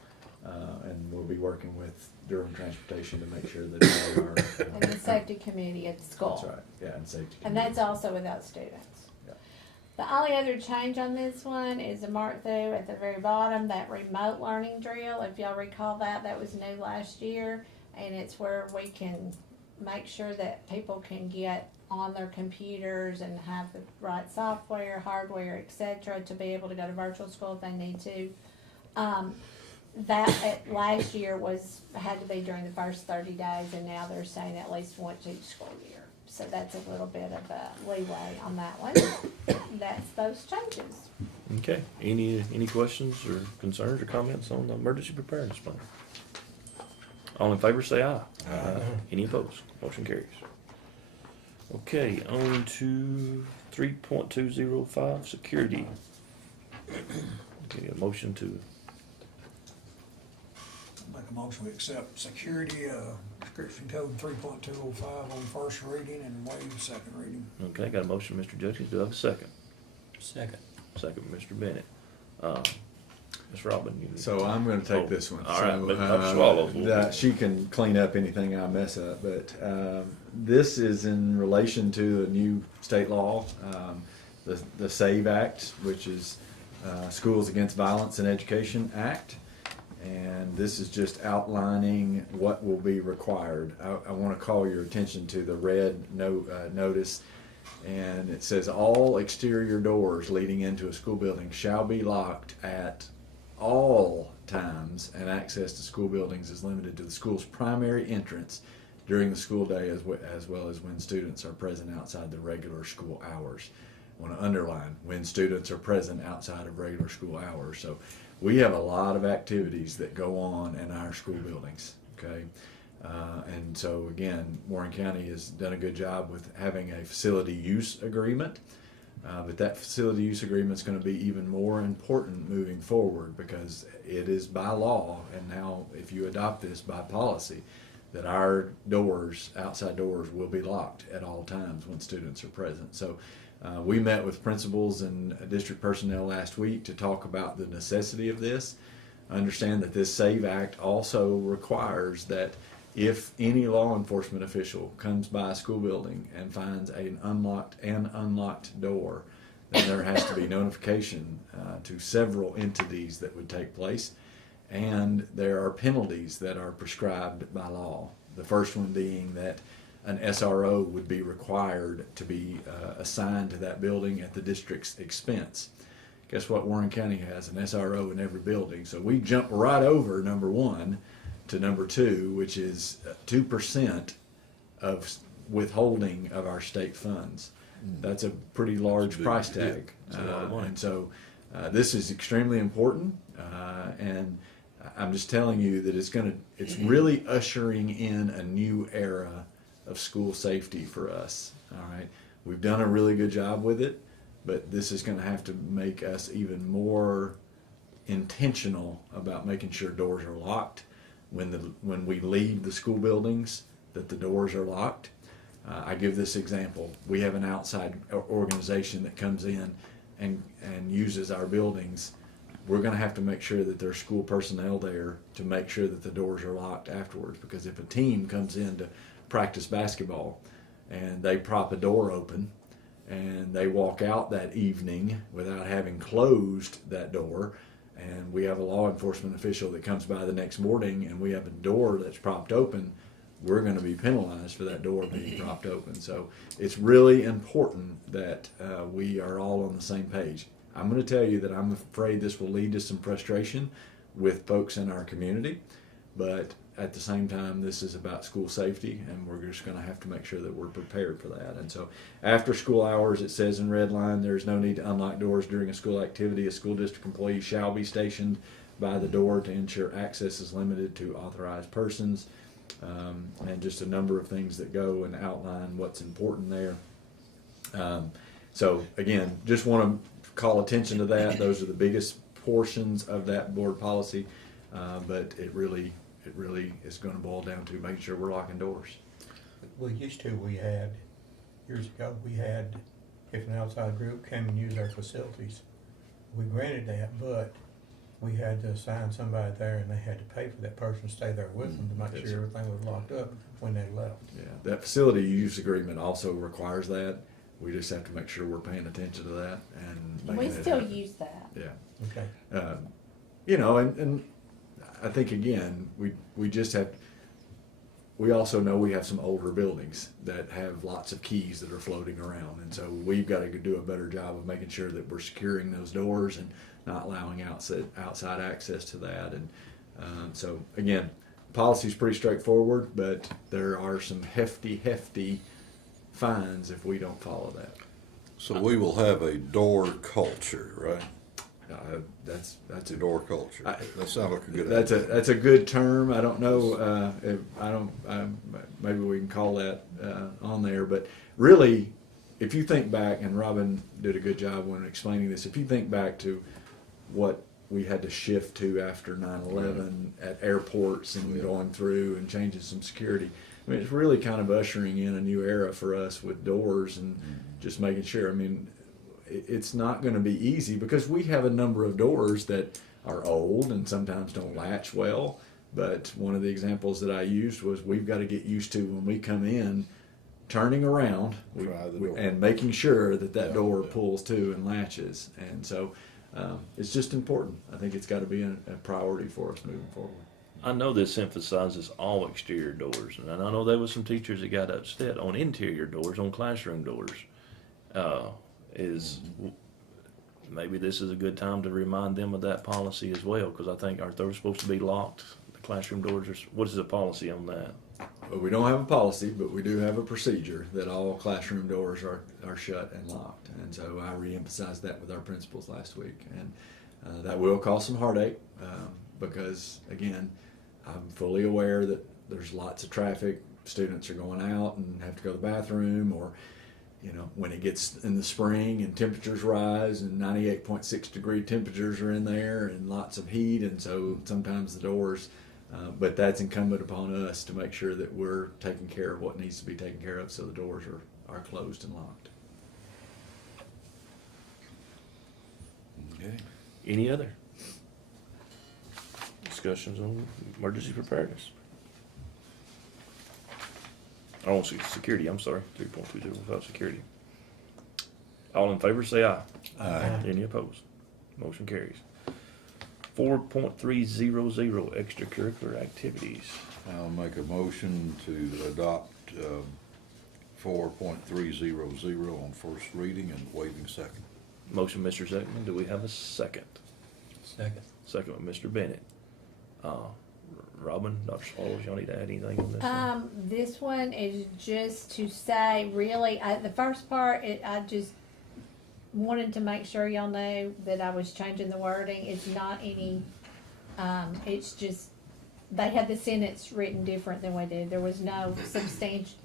and we'll be working with Durham Transportation to make sure that all of our And the safety committee at the school. that's right, yeah, and safety. And that's also without students. Yeah. The only other change on this one is a mark through at the very bottom, that remote learning drill. If y'all recall that, that was new last year. And it's where we can make sure that people can get on their computers and have the right software, hardware, etc., to be able to go to virtual school if they need to. That last year had to be during the first 30 days, and now they're saying at least once each school year. So that's a little bit of a leeway on that one. That's those changes. Okay, any questions or concerns or comments on the emergency preparedness plan? All in favor say aye. Aye. Any opposed? Motion carries. Okay, on to 3.205, security. Okay, a motion to, Make a motion, we accept security, description code 3.205 on first reading and waive second reading. okay, got a motion, Mr. Judkins, do I have a second? Second. Second, Mr. Bennett. Ms. Robin, you. So I'm going to take this one. All right, So, but I've swallowed a little bit. she can clean up anything I mess up, but this is in relation to a new state law, the SAVE Act, which is Schools Against Violence in Education Act. And this is just outlining what will be required. I want to call your attention to the red notice, and it says all exterior doors leading into a school building shall be locked at all times, and access to school buildings is limited to the school's primary entrance during the school day as well as when students are present outside the regular school hours. I want to underline when students are present outside of regular school hours. So we have a lot of activities that go on in our school buildings, okay? And so again, Warren County has done a good job with having a facility use agreement. But that facility use agreement is going to be even more important moving forward, because it is by law, and now if you adopt this by policy, that our doors, outside doors, will be locked at all times when students are present. So we met with principals and district personnel last week to talk about the necessity of this. Understand that this SAVE Act also requires that if any law enforcement official comes by a school building and finds an unlocked door, then there has to be notification to several entities that would take place, and there are penalties that are prescribed by law. The first one being that an SRO would be required to be assigned to that building at the district's expense. Guess what? Warren County has an SRO in every building, so we jump right over number one to number two, which is 2% of withholding of our state funds. That's a pretty large price tag. That's a lot of money. And so this is extremely important, and I'm just telling you that it's really ushering in a new era of school safety for us. All right, we've done a really good job with it, but this is going to have to make us even more intentional about making sure doors are locked when we leave the school buildings, that the doors are locked. I give this example. We have an outside organization that comes in and uses our buildings. We're going to have to make sure that there's school personnel there to make sure that the doors are locked afterwards, because if a team comes in to practice basketball and they prop a door open and they walk out that evening without having closed that door, and we have a law enforcement official that comes by the next morning and we have a door that's propped open, we're going to be penalized for that door being propped open. So it's really important that we are all on the same page. I'm going to tell you that I'm afraid this will lead to some frustration with folks in our community, but at the same time, this is about school safety, and we're just going to have to make sure that we're prepared for that. And so after school hours, it says in red line, there is no need to unlock doors during a school activity. A school district employee shall be stationed by the door to ensure access is limited to authorized persons, and just a number of things that go and outline what's important there. So again, just want to call attention to that. Those are the biggest portions of that board policy, but it really is going to boil down to making sure we're locking doors. We used to, years ago, if an outside group came and used our facilities, we granted that, but we had to assign somebody there and they had to pay for that person to stay there with them to make Yes, sure everything was locked up when they left. Yeah, that facility use agreement also requires that. We just have to make sure we're paying attention to that and We making it still happen. use that. Yeah. Okay. You know, and I think again, we just have, we also know we have some older buildings that have lots of keys that are floating around. And so we've got to do a better job of making sure that we're securing those doors and not allowing outside access to that. And so again, policy's pretty straightforward, but there are some hefty fines if we don't follow that. So we will have a door culture, right? That's A door culture. That sounds like a good That's idea. a good term. I don't know. Maybe we can call that on there. But really, if you think back, and Robin did a good job when explaining this. If you think back to what we had to shift to after 9/11 at airports and going through and changing some security, I mean, it's really kind of ushering in a new era for us with doors and just making sure. I mean, it's not going to be easy because we have a number of doors that are old and sometimes don't latch well. But one of the examples that I used was we've got to get used to when we come in, turning around Try the door. and making sure that door pulls to and latches. And so it's just important. I think it's got to be a priority for us moving forward. I know this emphasizes all exterior doors, and I know there was some teachers that got upset on interior doors, on classroom doors. Maybe this is a good time to remind them of that policy as well, because I think aren't those supposed to be locked? The classroom doors are. What is the policy on that? Well, we don't have a policy, but we do have a procedure that all classroom doors are shut and locked. And so I reemphasized that with our principals last week. And that will cause some heartache because, again, I'm fully aware that there's lots of traffic. Students are going out and have to go to the bathroom, or, you know, when it gets in the spring and temperatures rise and 98.6 degree temperatures are in there and lots of heat. And so sometimes the doors, but that's incumbent upon us to make sure that we're taking care of what needs to be taken care of so the doors are closed and locked. Okay. Any other discussions on emergency preparedness? Oh, security, I'm sorry, 3.20 security. All in favor, say aye. Aye. Any opposed? Motion carries. 4.300 extracurricular activities. I'll make a motion to adopt 4.300 on first reading and waiving second. Motion, Mr. Zeckman, do we have a second? Second. Second with Mr. Bennett. Robin, Dr. Swallows, y'all need to add anything on this one? This one is just to say, really, the first part, I just wanted to make sure y'all know that I was changing the wording. It's not any, it's just, they had the sentence written different than we did. There was no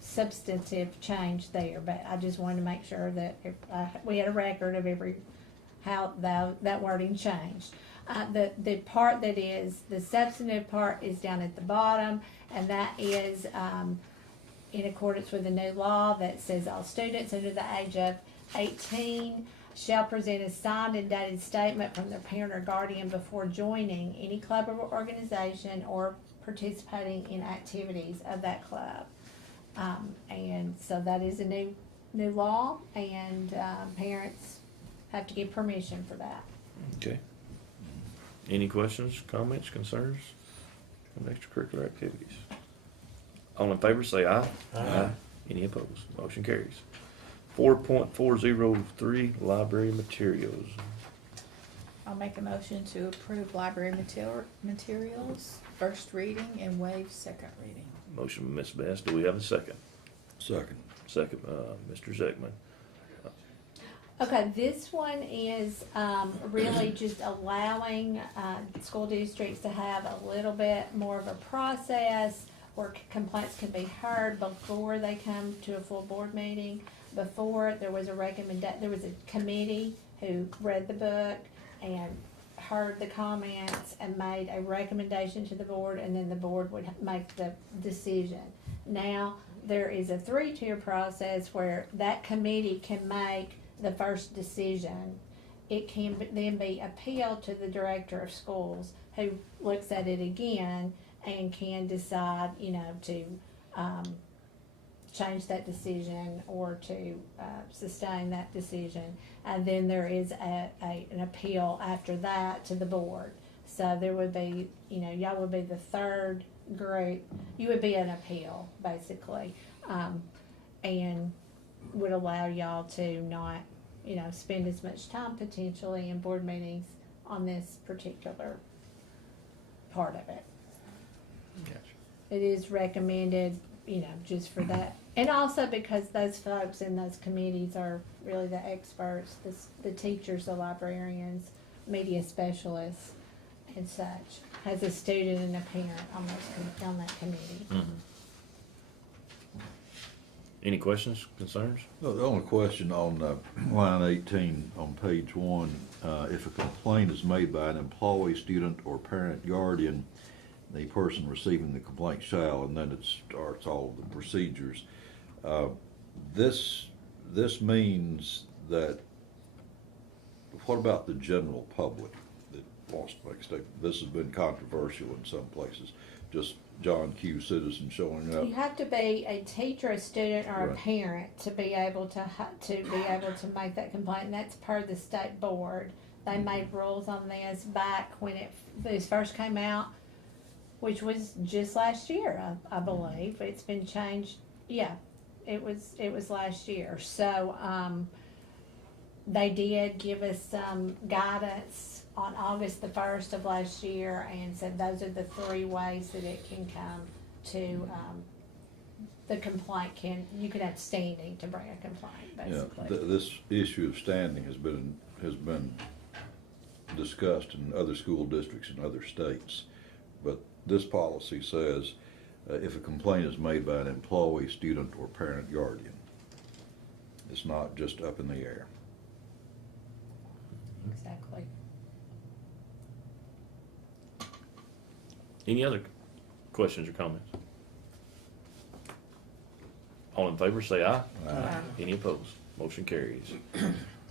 substantive change there, but I just wanted to make sure that we had a record of how that wording changed. The part that is, the substantive part is down at the bottom, and that is in accordance with the new law that says all students under the age of 18 shall present a signed and dated statement from their parent or guardian before joining any club or organization or participating in activities of that club. And so that is a new law, and parents have to give permission for that. Okay. Any questions, comments, concerns on extracurricular activities? All in favor, say aye. Aye. Any opposed? Motion carries. 4.403 library materials. I'll make a motion to approve library materials, first reading, and waive second reading. Motion by Ms. Best. Do we have a second? Second. Second, Mr. Zeckman. Okay, this one is really just allowing school districts to have a little bit more of a process where complaints can be heard before they come to a full board meeting. before, there was a committee who read the book and heard the comments and made a recommendation to the board, and then the board would make the decision. Now, there is a 3-tier process where that committee can make the first decision. It can then be appealed to the director of schools, who looks at it again and can decide, to change that decision or to sustain that decision. And then there is an appeal after that to the board. So there would be, y'all would be the third group. You would be an appeal, basically, and would allow y'all to not, spend as much time potentially in board meetings on this particular part of it. Gotcha. It is recommended, just for that. And also because those folks in those committees are really the experts, the teachers, the librarians, media specialists, and such, as a student and a parent on that committee. Mhm. Any questions, concerns? No, the only question on line 18 on page 1, if a complaint is made by an employee, student, or parent guardian, the person receiving the complaint shall, and then it starts all the procedures. This means that, what about the general public that wants to make a statement? This has been controversial in some places, just John Q. citizen showing up. You have to be a teacher, a student, or a Right. parent to be able to make that complaint, and that's per the state board. They made rules on this back when this first came out, which was just last year, I believe. It's been changed. Yeah, it was last year. So they did give us some guidance on August the 1st of last year, and said those are the 3 ways that it can come to, the complaint you could have standing to bring a complaint, basically. Yeah, this issue of standing has been discussed in other school districts in other states, but this policy says if a complaint is made by an employee, student, or parent guardian, it's not just up in the air. Exactly. Any other questions or comments? All in favor, say aye. Aye. Any opposed? Motion carries.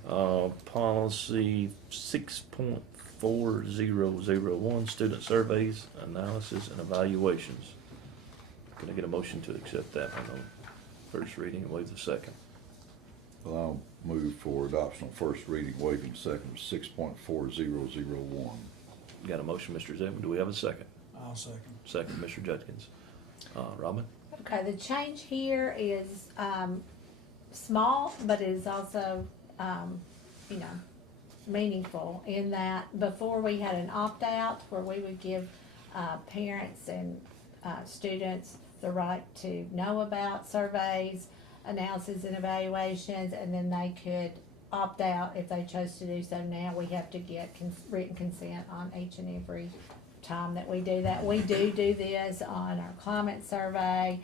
Policy 6.4001, student surveys, analysis, and evaluations. Can I get a motion to accept that one on first reading and waive the second? Well, I'll move for adoption on first reading, waiving second, 6.4001. Got a motion, Mr. Zebra. Do we have a second? I'll second. Second, Mr. Judkins. Robin? Okay, the change here is small, but it is also, meaningful in that before we had an opt-out where we would give parents and students the right to know about surveys, analysis, and evaluations, and then they could opt out if they chose to do so. Now we have to get written consent on each and every time that we do that. We do this on our climate survey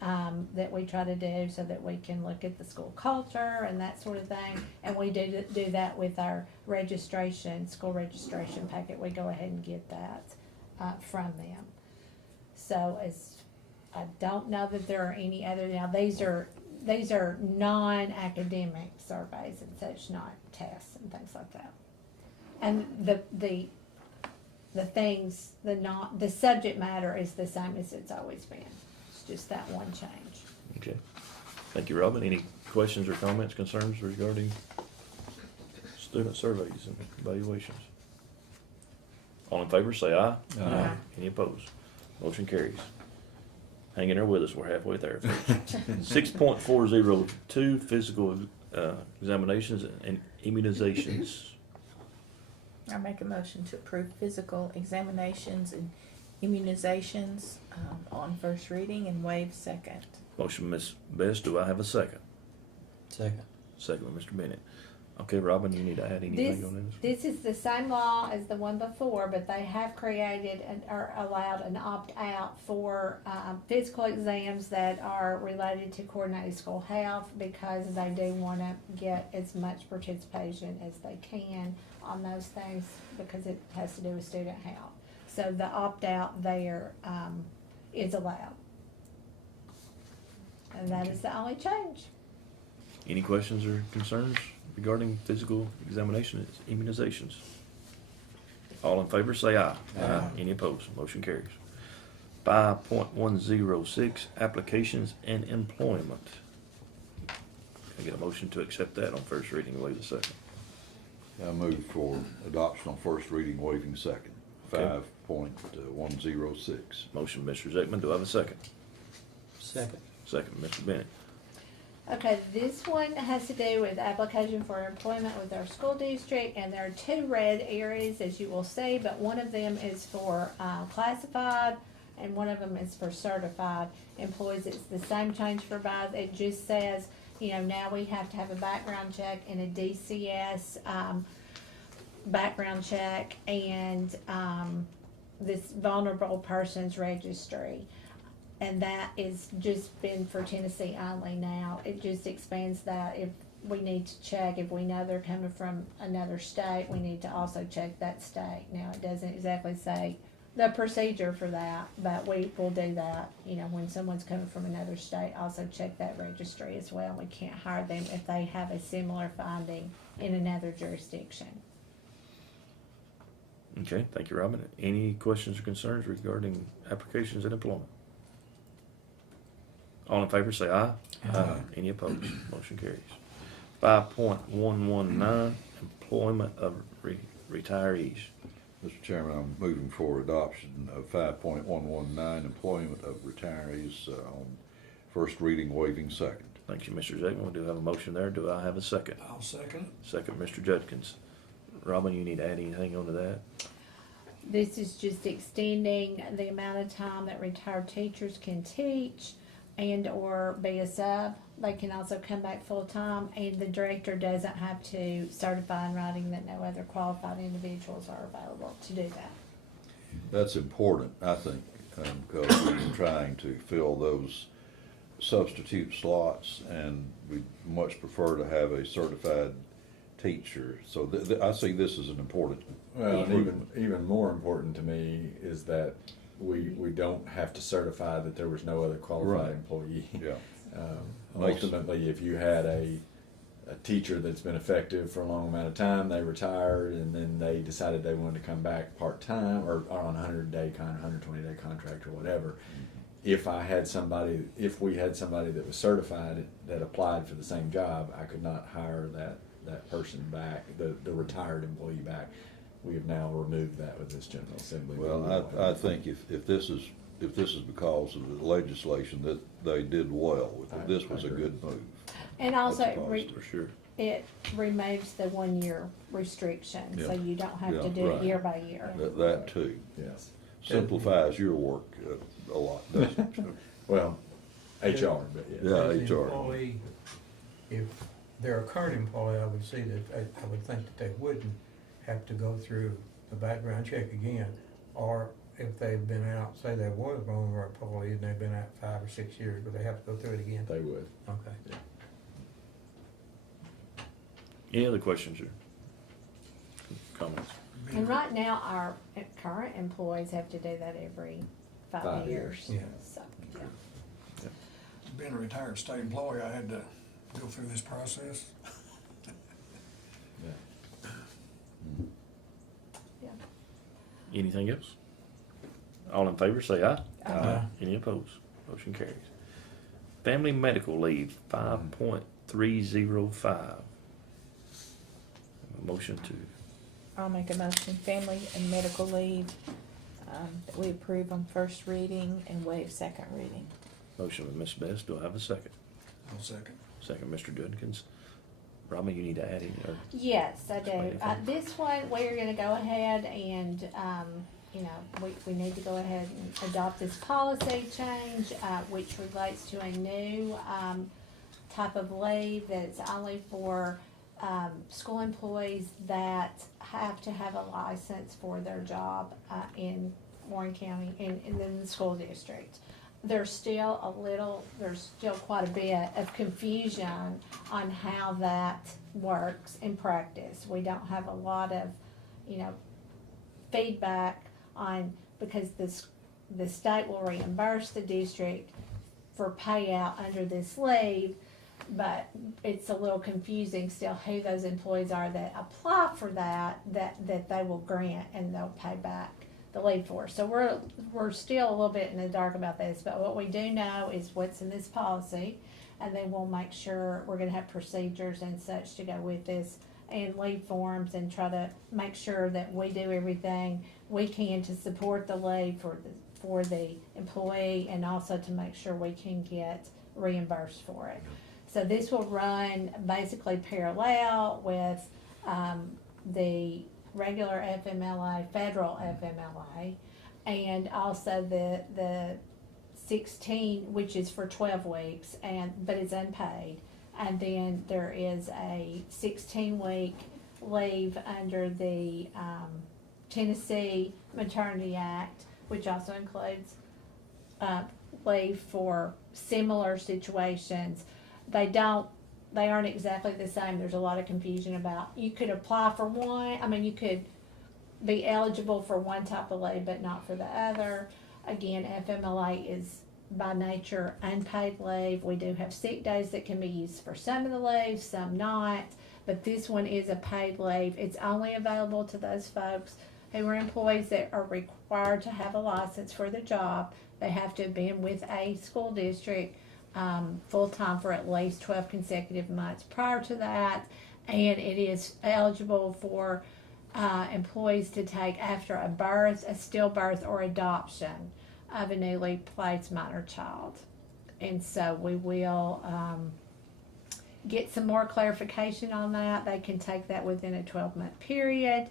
that we try to do so that we can look at the school culture and that sort of thing. And we do that with our school registration packet. We go ahead and get that from them. So I don't know that there are any other, now these are non-academic surveys and such, not tests and things like that. And the subject matter is the same as it's always been. It's just that one change. Okay. Thank you, Robin. Any questions or comments, concerns regarding student surveys and evaluations? All in favor, say aye. Aye. Any opposed? Motion carries. Hang in there with us, we're halfway there. 6.402, physical examinations and immunizations. I make a motion to approve physical examinations and immunizations on first reading and waive second. Motion, Ms. Best, do I have a second? Second. Second by Mr. Bennett. Okay, Robin, you need to add This, anything on this? this is the same law as the one before, but they have created or allowed an opt-out for, physical exams that are related to coordinated school health, because they do wanna get as much participation as they can on those things, because it has to do with student health. So the opt-out there, is allowed. And that is the only change. Any questions or concerns regarding physical examinations, immunizations? All in favor, say aye. Aye. Any opposed? Motion carries. 5.106, applications and employment. Can I get a motion to accept that on first reading, waive the second? I move for adoption on first reading, waiving second. Okay. 5.106. Motion, Mr. Zeckman, do I have a second? Second. Second, Mr. Bennett. Okay, this one has to do with application for employment with our school district, and there are two red areas, as you will see, but one of them is for classified, and one of them is for certified employees. It's the same change for both. It just says, now we have to have a background check and a DCS background check, and this vulnerable persons registry. And that is just been for Tennessee only now. It just expands that. If we need to check, if we know they're coming from another state, we need to also check that state. Now, it doesn't exactly say the procedure for that, but we will do that. When someone's coming from another state, also check that registry as well. We can't hire them if they have a similar finding in another jurisdiction. Okay, thank you, Robin. Any questions or concerns regarding applications and employment? All in favor, say aye. Aye. Any opposed? Motion carries. 5.119, employment of retirees. Mr. Chairman, I'm moving for adoption of 5.119, employment of retirees on first reading, waiving second. Thank you, Mr. Zeckman. We do have a motion there. Do I have a second? I'll second it. Second, Mr. Judkins. Robin, you need to add anything onto that? This is just extending the amount of time that retired teachers can teach and or be a sub. They can also come back full-time, and the director doesn't have to certify in writing that no other qualified individuals are available to do that. That's important, I think, because we've been trying to fill those substitute slots, and we much prefer to have a certified teacher. So I see this as an important Well, and improvement. even more important to me is that we don't have to certify that there was no other qualified Right. employee. Yeah. Makes- Ultimately, if you had a teacher that's been effective for a long amount of time, they retired, and then they decided they wanted to come back part-time or on a 120-day contract or whatever. If we had somebody that was certified that applied for the same job, I could not hire that person back, the retired employee back. We have now removed that with this General Assembly. Well, I think if this is because of the legislation, that they did well with it. This was a good move. And also, That's positive. For sure. it removes the 1-year restriction, so Yeah. you don't have to Yeah, do right. it year by year. That too. Yes. Simplifies your work a lot, doesn't it? Well, HR, but yes. Yeah, As the HR. employee, if they're a current employee, I would see that, I would think that they wouldn't have to go through the background check again. Or if they've been out, say they were going over a employee and they've been out 5 or 6 years, but they have to go through it again. They would. Okay. Any other questions or comments? And right now, our current employees have to do that every 5 5 years. years. Yeah. So, yeah. Being a retired state employee, I had to go through this process. Yeah. Yeah. Anything else? All in favor, say aye. Aye. Any opposed? Motion carries. Family medical leave, 5.305. A motion to, I'll make a motion, family and medical leave, that we approve on first reading and waive second reading. motion with Ms. Best. Do I have a second? I'll second. Second, Mr. Judkins. Robin, you need to add any, or Yes, I do. Explain it. This one, we're gonna go ahead and, we need to go ahead and adopt this policy change, which relates to a new, type of leave that's only for, school employees that have to have a license for their job in Warren County and in the school district. There's still quite a bit of confusion on how that works in practice. We don't have a lot of, feedback on, because the state will reimburse the district for payout under this leave, but it's a little confusing still who those employees are that apply for that they will grant and they'll pay back the leave for. So we're still a little bit in the dark about this, but what we do know is what's in this policy, and then we'll make sure we're gonna have procedures and such to go with this, and leave forms, and try to make sure that we do everything we can to support the leave for the employee, and also to make sure we can get reimbursed for it. So this will run basically parallel with the regular FMLA, federal FMLA, and also the 16, which is for 12 weeks, but it's unpaid. And then there is a 16-week leave under the Tennessee Maternity Act, which also includes leave for similar situations. They aren't exactly the same. There's a lot of confusion about, you could apply for one, you could be eligible for one type of leave, but not for the other. Again, FMLA is by nature unpaid leave. We do have sick days that can be used for some of the leave, some not, but this one is a paid leave. It's only available to those folks who are employees that are required to have a license for the job. They have to have been with a school district full-time for at least 12 consecutive months prior to that, and it is eligible for employees to take after a birth, a stillbirth, or adoption of a newly placed minor child. And so we will get some more clarification on that. They can take that within a 12-month period.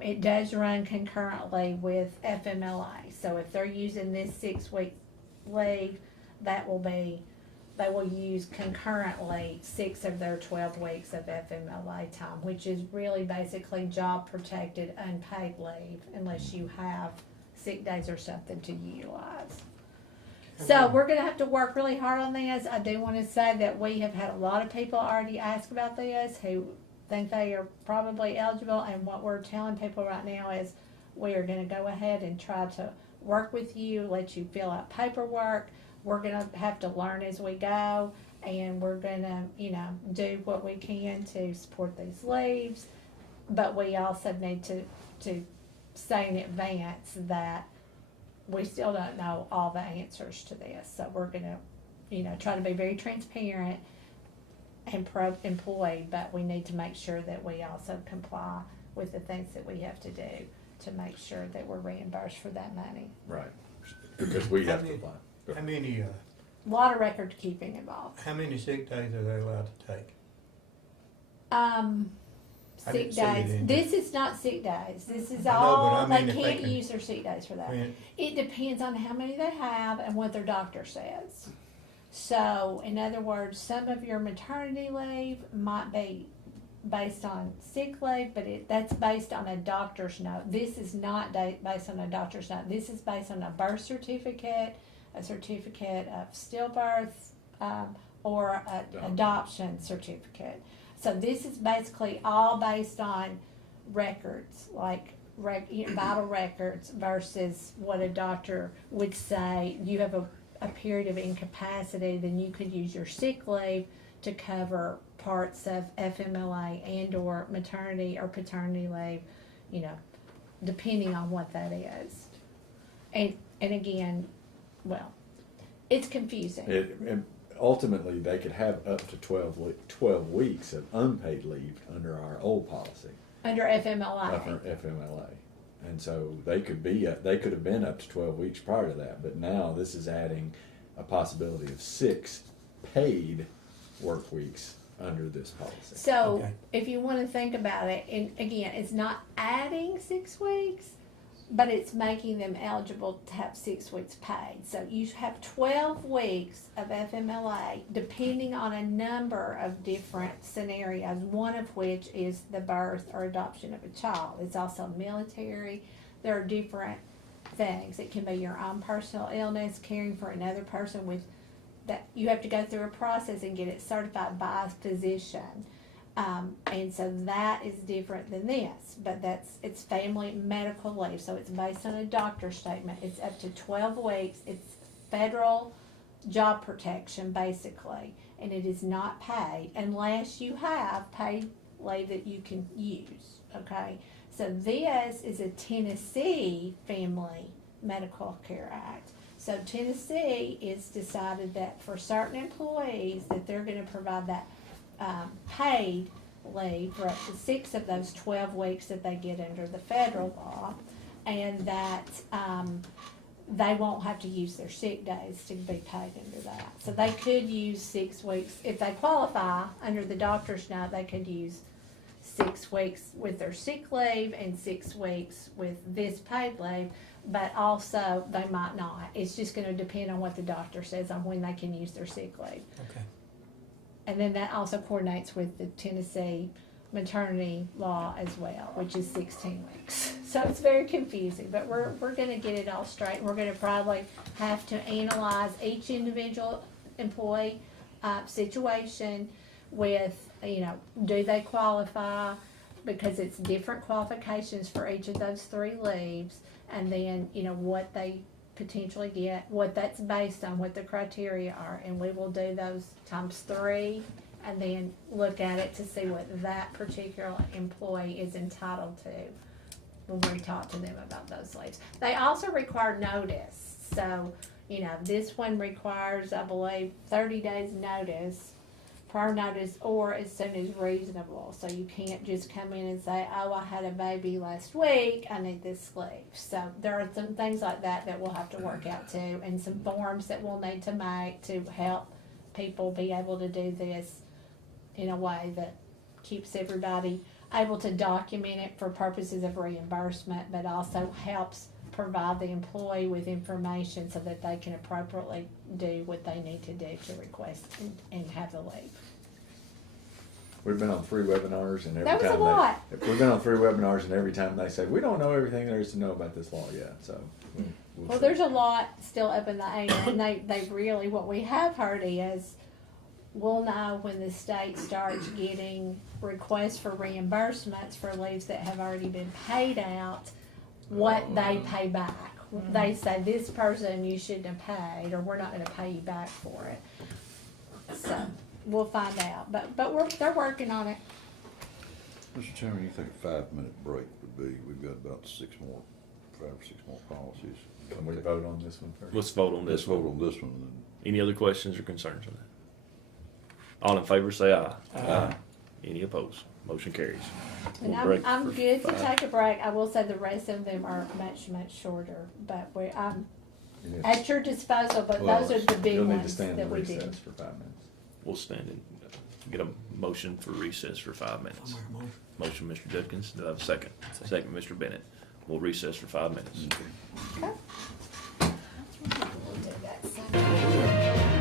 It does run concurrently with FMLA. So if they're using this 6-week leave, they will use concurrently 6 of their 12 weeks of FMLA time, which is really basically job protected unpaid leave unless you have sick days or something to utilize. So we're gonna have to work really hard on this. I do wanna say that we have had a lot of people already ask about this who think they are probably eligible, and what we're telling people right now is we are gonna go ahead and try to work with you, let you fill out paperwork. We're gonna have to learn as we go, and we're gonna, do what we can to support these leaves. But we also need to say in advance that we still don't know all the answers to this. So we're gonna, try to be very transparent and pro-employee, but we need to make sure that we also comply with the things that we have to do to make sure that we're reimbursed for that money. Right, because we have to apply. How many, A lot of record keeping involved. how many sick days are they allowed to take? I Sick didn't see it days. in This is not sick days. This is I know, all, but I mean, they if they can't can- use their sick days for that. I mean, It depends on how many they have and what their doctor says. So, in other words, some of your maternity leave might be based on sick leave, but that's based on a doctor's note. This is not based on a doctor's note. This is based on a birth certificate, a certificate of stillbirth, or an adoption certificate. So this is basically all based on records, like vital records, versus what a doctor would say. You have a period of incapacity, then you could use your sick leave to cover parts of FMLA and or maternity or paternity leave, depending on what that is. And again, well, it's confusing. And ultimately, they could have up to 12 weeks of unpaid leave under our old policy, Under FMLA. under FMLA. And so they could have been up to 12 weeks prior to that, but now this is adding a possibility of 6 paid work weeks under this policy. So Okay. if you want to think about it, and again, it's not adding 6 weeks, but it's making them eligible to have 6 weeks paid. So you have 12 weeks of FMLA, depending on a number of different scenarios, one of which is the birth or adoption of a child. It's also military. There are different things. It can be your own personal illness, caring for another person with that. You have to go through a process and get it certified by a physician. And so that is different than this, but it's family medical leave, so it's based on a doctor's statement. It's up to 12 weeks. It's federal job protection, basically, and it is not paid unless you have paid leave that you can use, okay? So this is a Tennessee Family Medical Care Act. So Tennessee is decided that for certain employees that they're going to provide that paid leave for up to 6 of those 12 weeks that they get under the federal law, and that they won't have to use their sick days to be paid under that. So they could use 6 weeks if they qualify under the doctor's note. They could use 6 weeks with their sick leave and 6 weeks with this paid leave, but also they might not. It's just going to depend on what the doctor says on when they can use their sick leave. Okay. And then that also coordinates with the Tennessee maternity law as well, which is 16 weeks. So it's very confusing, but we're going to get it all straight. We're going to probably have to analyze each individual employee situation with, do they qualify, because it's different qualifications for each of those 3 leaves, and then, what they potentially get, what that's based on, what the criteria are, and we will do those times 3 and then look at it to see what that particular employee is entitled to when we talk to them about those leaves. They also require notice. So, this one requires, I believe, 30 days notice, prior notice, or as soon as reasonable. So you can't just come in and say, oh, I had a baby last week, I need this leave. So there are some things like that that we'll have to work out too, and some forms that we'll need to make to help people be able to do this in a way that keeps everybody able to document it for purposes of reimbursement, but also helps provide the employee with information so that they can appropriately do what they need to do to request and have the leave. We've been on 3 webinars, and every That was a time lot. we've been on 3 webinars, and every time they say we don't know everything there is to know about this law yet. So, Well, see. there's a lot still up in the air, and they really, what we have heard is, we'll know when the state starts getting requests for reimbursements for leaves that have already been paid out, what they pay back. They say, this person you shouldn't have paid, or we're not going to pay you back for it. So we'll find out, but they're working on it. Mr. Chairman, you think a 5-minute break would be, we've got about 5 or 6 more policies. Can we vote on this one first? Let's vote on Let's this vote one. on this one, and Any other questions or concerns on that? All in favor say aye. Aye. Any opposed? Motion carries. And We'll break I'm for good to 5. take a break. I will say the rest of them are much, much shorter, but I'm Yes. at your disposal, but Well, those are the big You'll need to ones stand that in we did. recess for 5 minutes. We'll stand and get a motion for recess for 5 minutes. I'll make a motion. Motion, Mr. Judkins. Do I have a second? Second, Mr. Bennett. We'll recess for 5 minutes. Okay. We'll do that soon.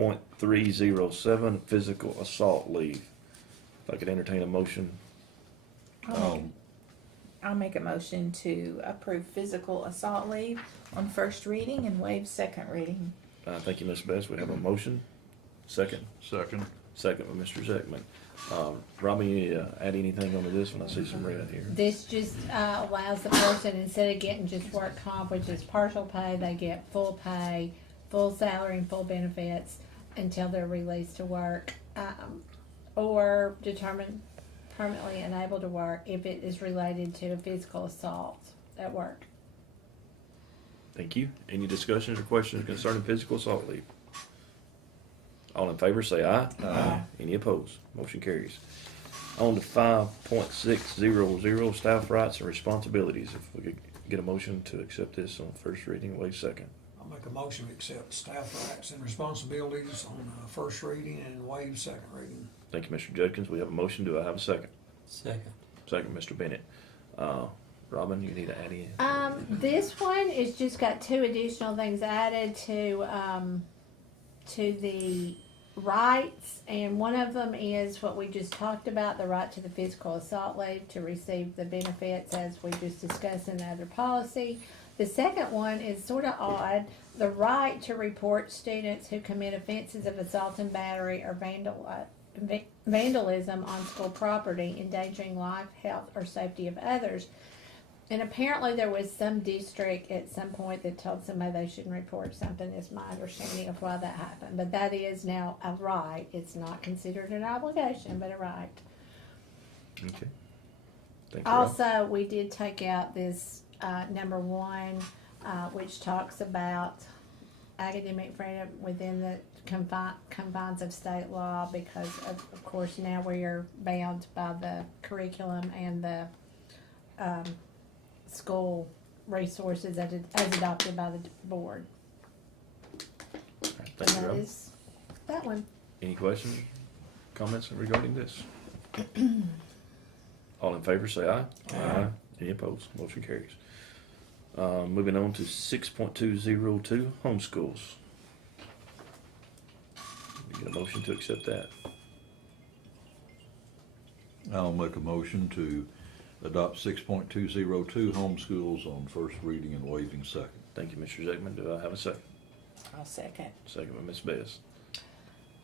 6.307, physical assault leave. If I could entertain a motion. I'll make a motion to approve physical assault leave on first reading and waive second reading. Thank you, Ms. Best. We have a motion. Second. Second. Second by Mr. Zeckman. Robbie, you add anything onto this one? I see some red here. This just allows the person, instead of getting just work comp, which is partial pay, they get full pay, full salary, and full benefits until they're released to work, or determined permanently unable to work if it is related to a physical assault at work. Thank you. Any discussions or questions concerning physical assault leave? All in favor say aye. Aye. Any opposed? Motion carries. On to 5.600, staff rights and responsibilities. If we could get a motion to accept this on first reading, waive second. I'll make a motion to accept staff rights and responsibilities on first reading and waive second reading. Thank you, Mr. Judkins. We have a motion. Do I have a second? Second. Second, Mr. Bennett. Robin, you need to add in? This one is just got two additional things added to the rights, and one of them is what we just talked about, the right to the physical assault leave to receive the benefits as we just discussed in the other policy. The second one is sort of odd, the right to report students who commit offenses of assault and battery or vandalism on school property, endangering life, health, or safety of others. And apparently there was some district at some point that told somebody they shouldn't report something, is my understanding of why that happened. But that is now a right. It's not considered an obligation, but a right. Okay. Thank you, Rob. Also, we did take out this number 1, which talks about academic freedom within the confines of state law, because of course now we are bound by the curriculum and the school resources as adopted by the board. All right, thank you, And that Rob. is that one. Any questions, comments regarding this? All in favor say aye. Aye. Any opposed? Motion carries. Moving on to 6.202, homeschools. We get a motion to accept that. I'll make a motion to adopt 6.202, homeschools on first reading and waiving second. Thank you, Mr. Zeckman. Do I have a second? I'll second. Second by Ms. Best.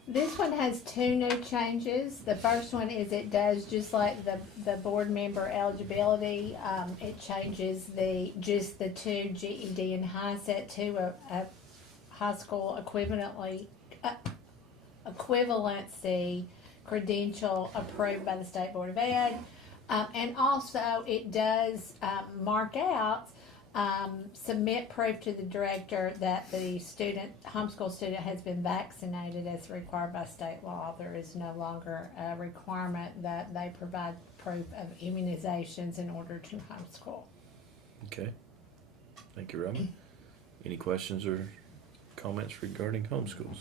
This one has 2 new changes. The first one is it does just like the board member eligibility. It changes the 2 GED and high set to a high school equivalency credential approved by the State Board of Ed. And also it does mark out submit proof to the director that the homeschool student has been vaccinated as required by state law. There is no longer a requirement that they provide proof of immunizations in order to homeschool. Okay. Thank you, Robin. Any questions or comments regarding homeschools?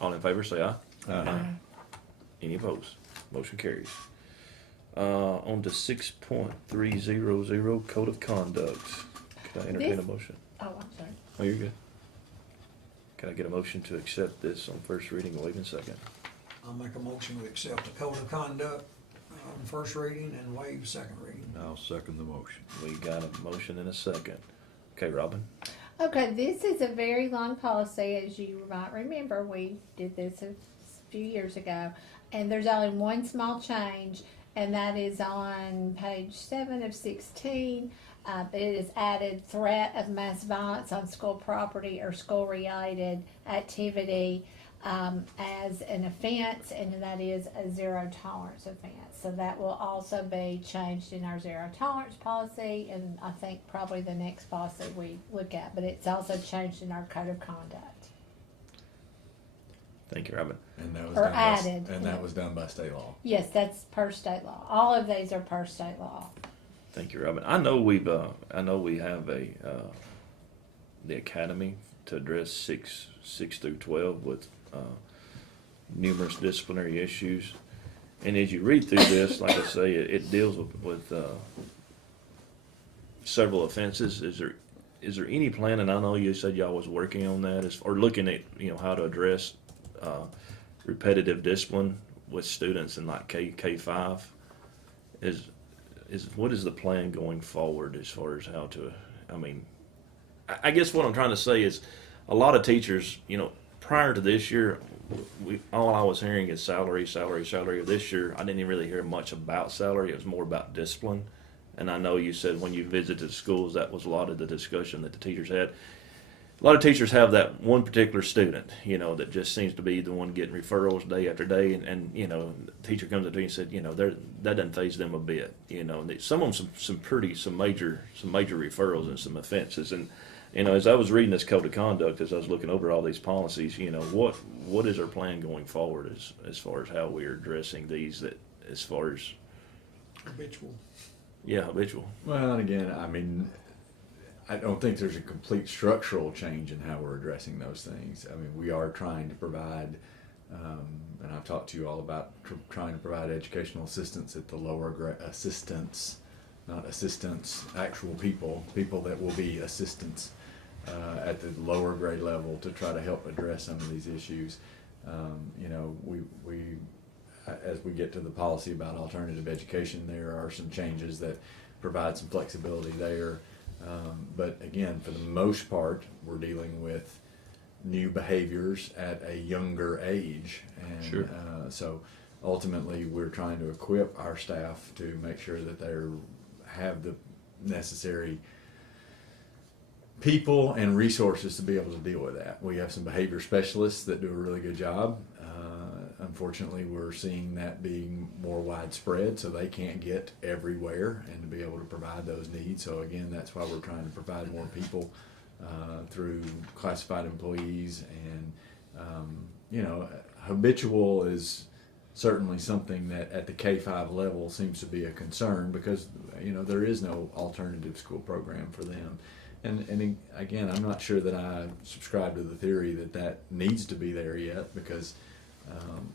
All in favor say aye. Aye. Any opposed? Motion carries. On to 6.300, Code of Conduct. Can I entertain a This- motion? Oh, I'm sorry. Oh, you're good. Can I get a motion to accept this on first reading and waiving second? I'll make a motion to accept the code of conduct on first reading and waive second reading. I'll second the motion. We got a motion and a second. Okay, Robin? Okay, this is a very long policy. As you might remember, we did this a few years ago. And there's only one small change, and that is on page 7 of 16. It is added threat of mass violence on school property or school-related activity as an offense, and that is a zero tolerance offense. So that will also be changed in our zero tolerance policy, and I think probably the next policy we look at, but it's also changed in our code of conduct. Thank you, Robin. And that was Or done added, by, and yeah. that was done by state law. Yes, that's per state law. All of these are per state law. Thank you, Robin. I know we have the academy to address 6 through 12 with numerous disciplinary issues. And as you read through this, like I say, it deals with several offenses. is there any plan, and I know you said y'all was working on that, or looking at, how to address repetitive discipline with students in like K5? What is the plan going forward as far as how to, I guess what I'm trying to say is a lot of teachers, prior to this year, all I was hearing is salary, salary, salary. This year, I didn't even really hear much about salary. It was more about discipline. And I know you said when you visited schools, that was a lot of the discussion that the teachers had. A lot of teachers have that one particular student, that just seems to be the one getting referrals day after day. And the teacher comes up to me and said, that doesn't faze them a bit. And some of them some major referrals and some offenses. And as I was reading this code of conduct, as I was looking over all these policies, what is our plan going forward as far as how we are addressing these, that as far as Habitual. habitual. Well, and again, I don't think there's a complete structural change in how we're addressing those things. We are trying to provide, and I've talked to you all about trying to provide educational assistance at the lower grade, not assistants, actual people that will be assistants at the lower grade level to try to help address some of these issues. We as we get to the policy about alternative education, there are some changes that provide some flexibility there. But again, for the most part, we're dealing with new behaviors at a younger age. And Sure. So ultimately, we're trying to equip our staff to make sure that they have the necessary people and resources to be able to deal with that. We have some behavior specialists that do a really good job. Unfortunately, we're seeing that being more widespread, so they can't get everywhere and to be able to provide those needs. So again, that's why we're trying to provide more people through classified employees. And habitual is certainly something that at the K5 level seems to be a concern, because there is no alternative school program for them. And again, I'm not sure that I subscribe to the theory that needs to be there yet, because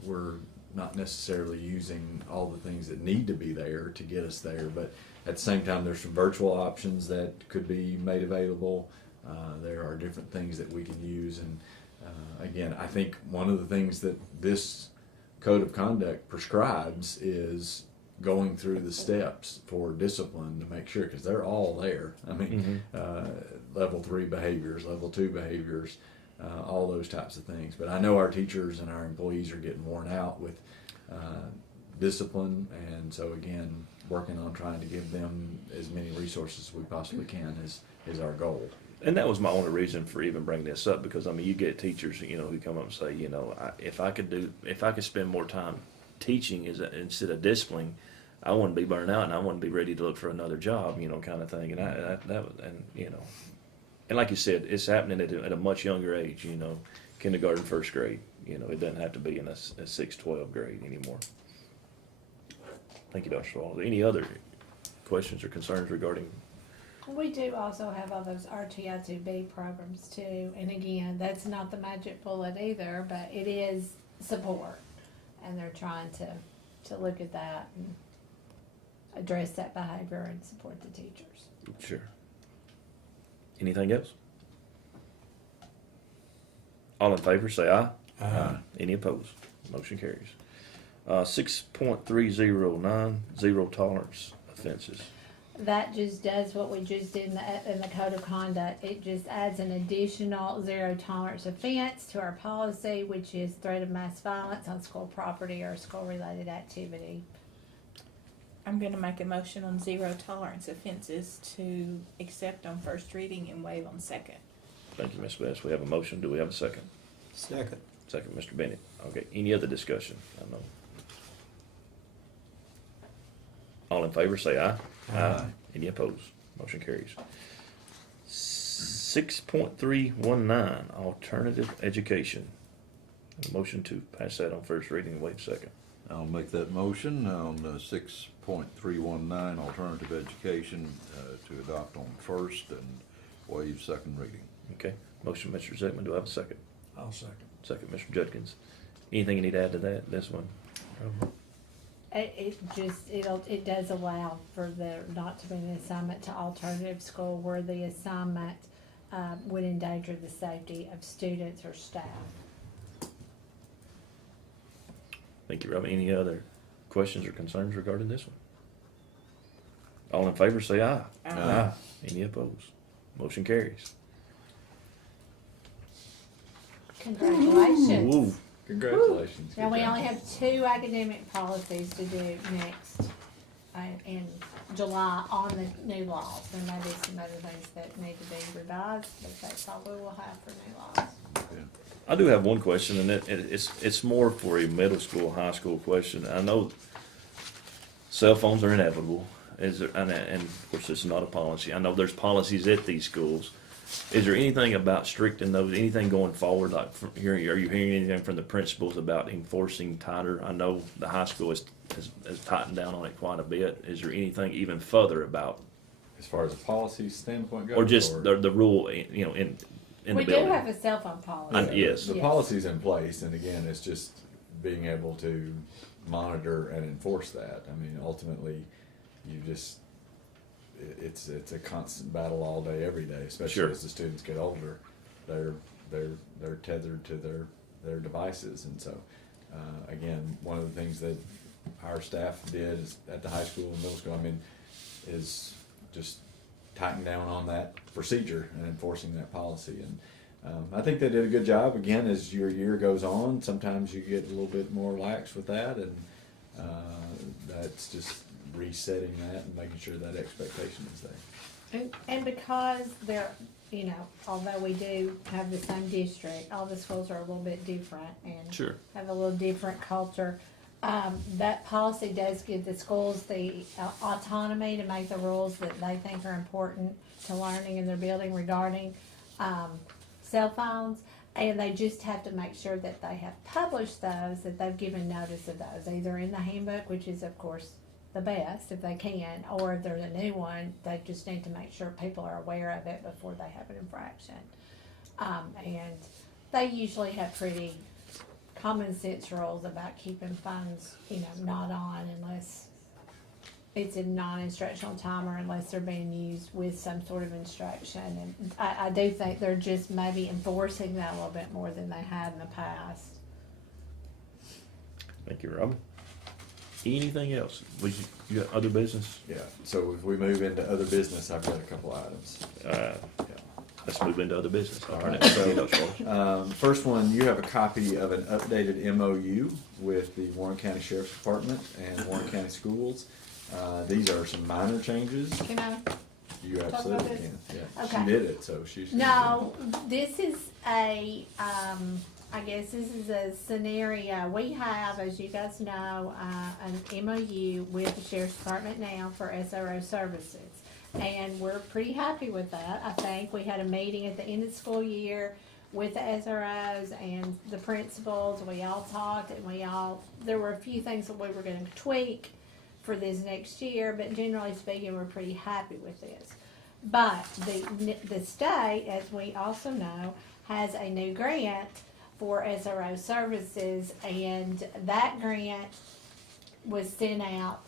we're not necessarily using all the things that need to be there to get us there. But at the same time, there's some virtual options that could be made available. There are different things that we can use. And again, I think one of the things that this code of conduct prescribes is going through the steps for discipline to make sure, because they're all there. Level 3 behaviors, level 2 behaviors, all those types of things. But I know our teachers and our employees are getting worn out with discipline, and so again, working on trying to give them as many resources as we possibly can is our goal. And that was my only reason for even bringing this up, because you get teachers, who come up and say, if I could spend more time teaching instead of disciplining, I wouldn't be burned out and I wouldn't be ready to look for another job, kind of thing. And like you said, it's happening at a much younger age, kindergarten, first grade. It doesn't have to be in a 6-12 grade anymore. Thank you, Dr. Swallow. Any other questions or concerns regarding? We do also have all those RTI2B programs too, and again, that's not the magic bullet either, but it is support, and they're trying to look at that and address that behavior and support the teachers. Sure. Anything else? All in favor, say aye. Aye. Any opposed? Motion carries. 6.309, zero tolerance offenses. That just does what we just did in the code of conduct. It just adds an additional zero tolerance offense to our policy, which is threat of mass violence on school property or school-related activity. I'm gonna make a motion on zero tolerance offenses to accept on first reading and waive on second. Thank you, Ms. Best. We have a motion. Do we have a second? Second. Second, Mr. Bennett. Okay, any other discussion? I know. All in favor, say aye. Aye. Any opposed? Motion carries. 6.319, alternative education. A motion to pass that on first reading and waive second. I'll make that motion on 6.319, alternative education, to adopt on first and waive second reading. Okay, motion, Mr. Zitman. Do I have a second? I'll second. Second, Mr. Judkins. Anything you need to add to that, this one? It does allow for there not to be an assignment to alternative school where the assignment would endanger the safety of students or staff. Thank you, Rob. Any other questions or concerns regarding this one? All in favor, say aye. Aye. Any opposed? Motion carries. Congratulations. Woo. Congratulations. Now, Good we job. only have 2 academic policies to do next, in July on the new laws. There may be some other things that need to be revised, but that's all we will have for new laws. I do have one question, and it's more for a middle school, high school question. I know cell phones are inevitable, and of course it's not a policy. I know there's policies at these schools. Is there anything about stricting those? Anything going forward? Like, are you hearing anything from the principals about enforcing tighter? I know the high school has tightened down on it quite a bit. Is there anything even further about, As far as a policy standpoint goes? or just the rule? You know, in the We do building. have a cell phone policy. Yes. The Yes. policy's in place, and again, it's just being able to monitor and enforce that. I mean, ultimately, you just, it's a constant battle all day, every day, especially Sure. as the students get older. They're tethered to their devices, and so, again, one of the things that our staff did is at the high school and middle school, I mean, is just tighten down on that procedure and enforcing that policy. And I think they did a good job. Again, as your year goes on, sometimes you get a little bit more lax with that, and that's just resetting that and making sure that expectation is there. And because they're, you know, although we do have the same district, all the schools are a little bit different and Sure. have a little different culture. That policy does give the schools the autonomy to make the rules that they think are important to learning in their building regarding cell phones. And they just have to make sure that they have published those, that they've given notice of those, either in the handbook, which is of course the best if they can, or if there's a new one, they just need to make sure people are aware of it before they have an infraction. And they usually have pretty common sense rules about keeping phones, you know, not on unless it's a non-instructional time or unless they're being used with some sort of instruction. And I do think they're just maybe enforcing that a little bit more than they had in the past. Thank you, Robin. Anything else? You got other business? Yeah, so if we move into other business, I've got a couple items. Yeah. Let's move into other business. All right. So, first one, you have a copy of an updated MOU with the Warren County Sheriff's Department and Warren County Schools. These are some minor changes. Can I? You about absolutely this? can. Yeah, Okay. she did it, so she's. No, this is a, I guess this is a scenario. We have, as you guys know, an MOU with the Sheriff's Department now for SRO services. And we're pretty happy with that. I think we had a meeting at the end of the school year with the SROs and the principals. We all talked and there were a few things that we were gonna tweak for this next year, but generally speaking, we're pretty happy with this. But the state, as we also know, has a new grant for SRO services, and that grant was sent out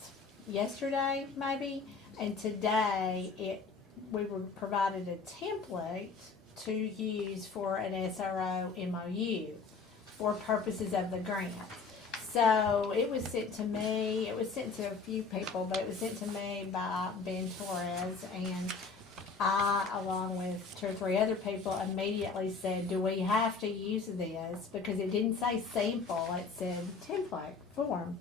yesterday, maybe, and today we were provided a template to use for an SRO MOU for purposes of the grant. So it was sent to me, it was sent to a few people, but it was sent to me by Ben Torres, and I, along with 2 or 3 other people, immediately said, do we have to use this? Because it didn't say sample, it said template form.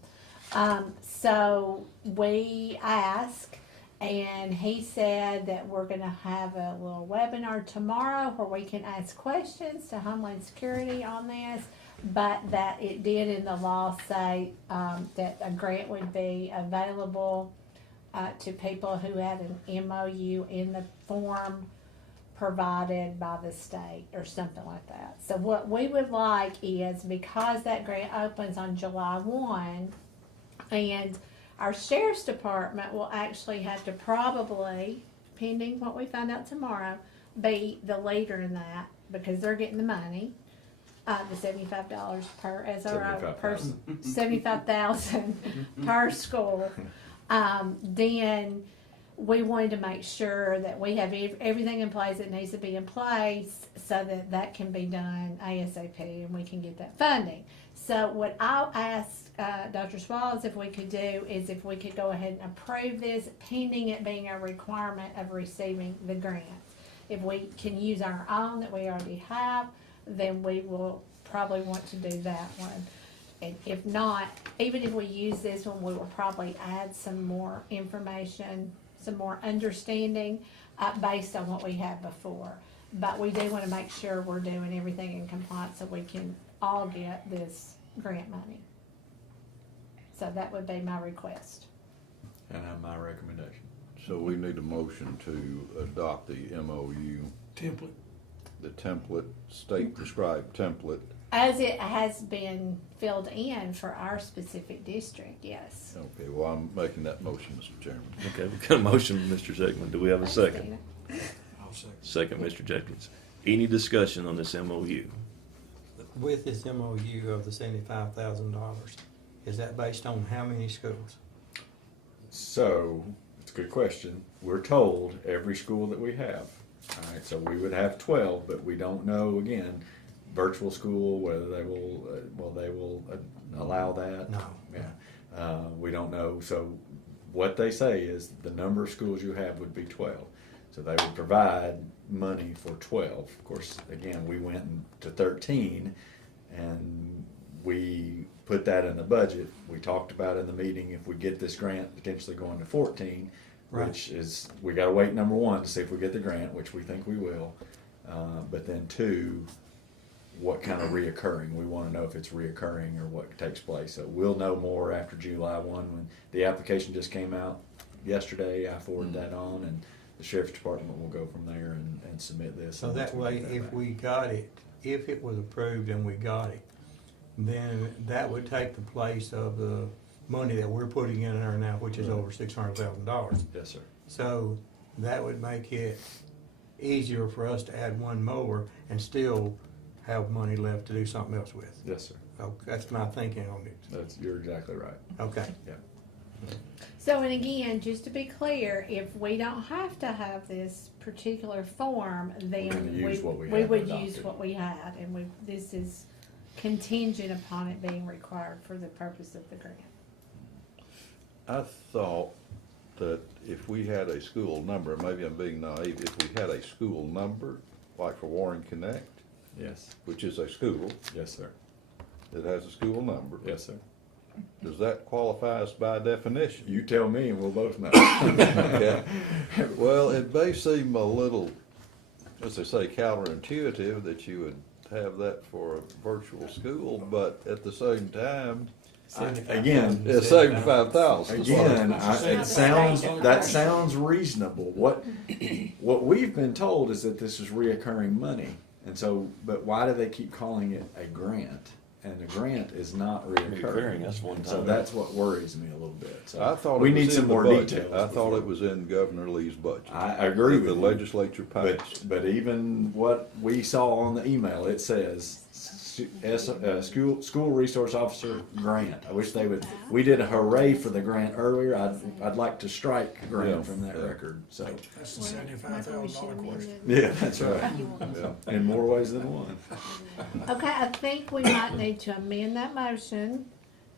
So we asked, and he said that we're gonna have a little webinar tomorrow where we can ask questions to Homeland Security on this, but that it did in the law say that a grant would be available to people who had an MOU in the form provided by the state or something like that. So what we would like is, because that grant opens on July 1, and our Sheriff's Department will actually have to probably, pending what we find out tomorrow, be the leader in that, because they're getting the money, the $75 per SRO, per $75,000 per school. Then we wanted to make sure that we have everything in place that needs to be in place so that that can be done ASAP and we can get that funding. So what I'll ask Dr. Swallows if we could do is if we could go ahead and approve this pending it being a requirement of receiving the grant. If we can use our own that we already have, then we will probably want to do that one. And if not, even if we use this one, we will probably add some more information, some more understanding based on what we had before. But we do want to make sure we're doing everything in compliance so we can all get this grant money. So that would be my request. And my recommendation. So we need a motion to adopt the MOU, Template. the template, state prescribed template. As it has been filled in for our specific district, yes. Okay, well, I'm making that motion, Mr. Chairman. Okay, we've got a motion from Mr. Zeigman. Do we have a second? I'll second. Second, Mr. Jenkins. Any discussion on this MOU? With this MOU of the $75,000, is that based on how many schools? So, it's a good question. We're told every school that we have. All right, so we would have 12, but we don't know, again, virtual school, whether they will allow that. No. Yeah. We don't know. So what they say is the number of schools you have would be 12. So they would provide money for 12. Of course, again, we went to 13 and we put that in the budget. We talked about in the meeting if we get this grant potentially going to 14, Right. which is, we got to wait, number one, to see if we get the grant, which we think we will. But then two, what kind of reoccurring. We want to know if it's reoccurring or what takes place. So we'll know more after July 1 when the application just came out yesterday. I forwarded that on, and the Sheriff's Department will go from there and submit this. So And that once we way, get that if back. we got it, if it was approved and we got it, then that would take the place of the money that we're putting in there now, which is Right. over $600,000. Yes, sir. So that would make it easier for us to add one mower and still have money left to do something else with. Yes, sir. Oh, that's my thinking on it. You're exactly right. Okay. Yeah. So, and again, just to be clear, if we don't have to have this particular form, then gonna use what we we have would adopted. use what we had, and this is contingent upon it being required for the purpose of the grant. I thought that if we had a school number, maybe I'm being naive, if we had a school number, like for Warren Connect, Yes. which is a school, Yes, sir. that has a school number, Yes, sir. does that qualify us by definition? You tell me, and we'll both know. Okay. Well, it may seem a little, as they say, counterintuitive that you would have that for a virtual school, but at the same time, Again, it's $75,000. Again, Right. that sounds reasonable. What we've been told is that this is reoccurring money, and so, but why do they keep calling it a grant? And the grant is not Reoccurring, reoccurring. that's one So time. that's what worries me a little bit. So I thought we it was need in some the more budget. details. I thought before- it was in Governor Lee's budget. I agree that with the you. legislature passed. But even what we saw on the email, it says school resource officer grant. I wish they would. We did a hooray for the grant earlier. I'd like to strike Yeah. grant from that record. So That's the Well, $75,000 question. yeah, that's right. Yeah. In more ways than one. Okay, I think we might need to amend that motion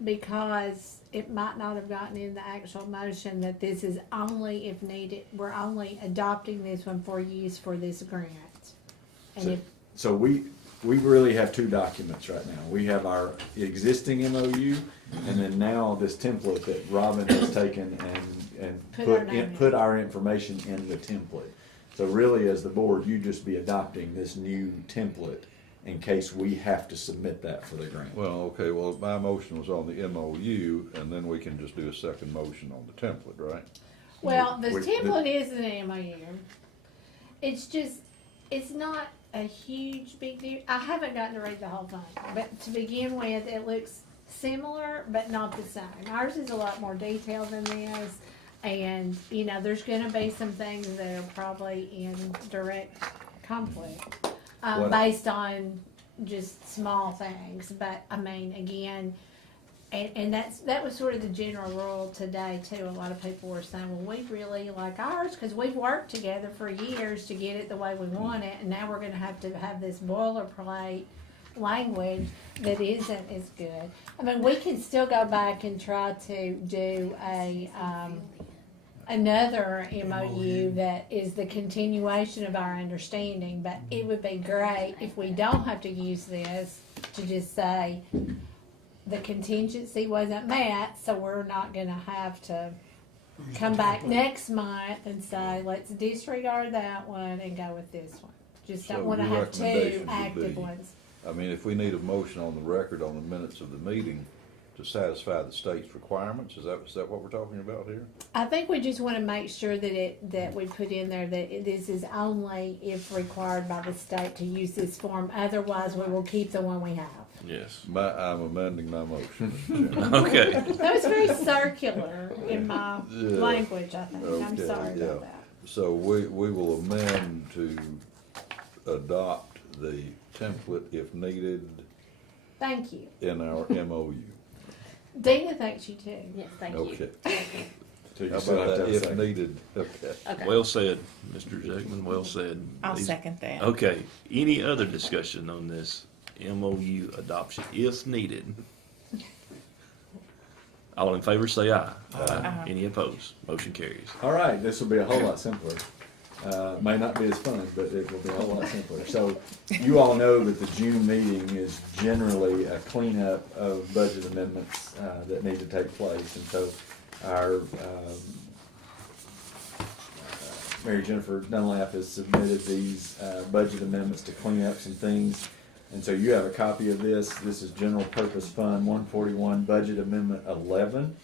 because it might not have gotten in the actual motion that this is only if needed, we're only adopting this one for use for this grant. And if, So we really have two documents right now. We have our existing MOU, and then now this template that Robin has taken and Put our name in. put our information in the template. So really, as the board, you just be adopting this new template in case we have to submit that for the grant. Well, okay, well, my motion was on the MOU, and then we can just do a second motion on the template, right? well, the We- template is an MOU. It's just, it's not a huge big deal. I haven't gotten to read the whole thing, but to begin with, it looks similar, but not the same. Ours is a lot more detailed than this, and, you know, there's gonna be some things that are probably in direct conflict, What- based on just small things, but, I mean, again, And that was sort of the general rule today too. A lot of people were saying, well, we really like ours because we've worked together for years to get it the way we want it, and now we're gonna have to have this boilerplate language that isn't as good. I mean, we can still go back and try to do another MOU that is the continuation of our understanding, but it would be great if we don't have to use this to just say the contingency wasn't met, so we're not gonna have to come back next month and say, let's disregard that one and go with this one. Just So don't wanna your have two recommendation would active be- ones. I mean, if we need a motion on the record on the minutes of the meeting to satisfy the state's requirements, is that what we're talking about here? I think we just wanna make sure that we put in there that this is only if required by the state to use this form, otherwise we will keep the one we have. Yes. I'm amending my motion, Mr. Chairman. Okay. That was very circular in my Yeah. language, I think. I'm Okay, sorry yeah. about that. So we will amend to adopt the template if needed Thank you. in our MOU. Dina thanks you too. Yes, thank you. Okay. So you How still have about to that, have a if second. needed, okay. Okay, Well said, Mr. Zegman, well said. I'll These- second that. Okay, any other discussion on this MOU adoption, if needed? All in favor, say aye. Aye. Any opposed? Motion carries. All right, this will be a whole lot simpler. May not be as fun, but it will be a whole lot simpler. So you all know that the June meeting is generally a cleanup of budget amendments that need to take place. And so our Mary Jennifer Dunlap has submitted these budget amendments to clean up some things. And so you have a copy of this. This is General Purpose Fund 141, Budget Amendment 11.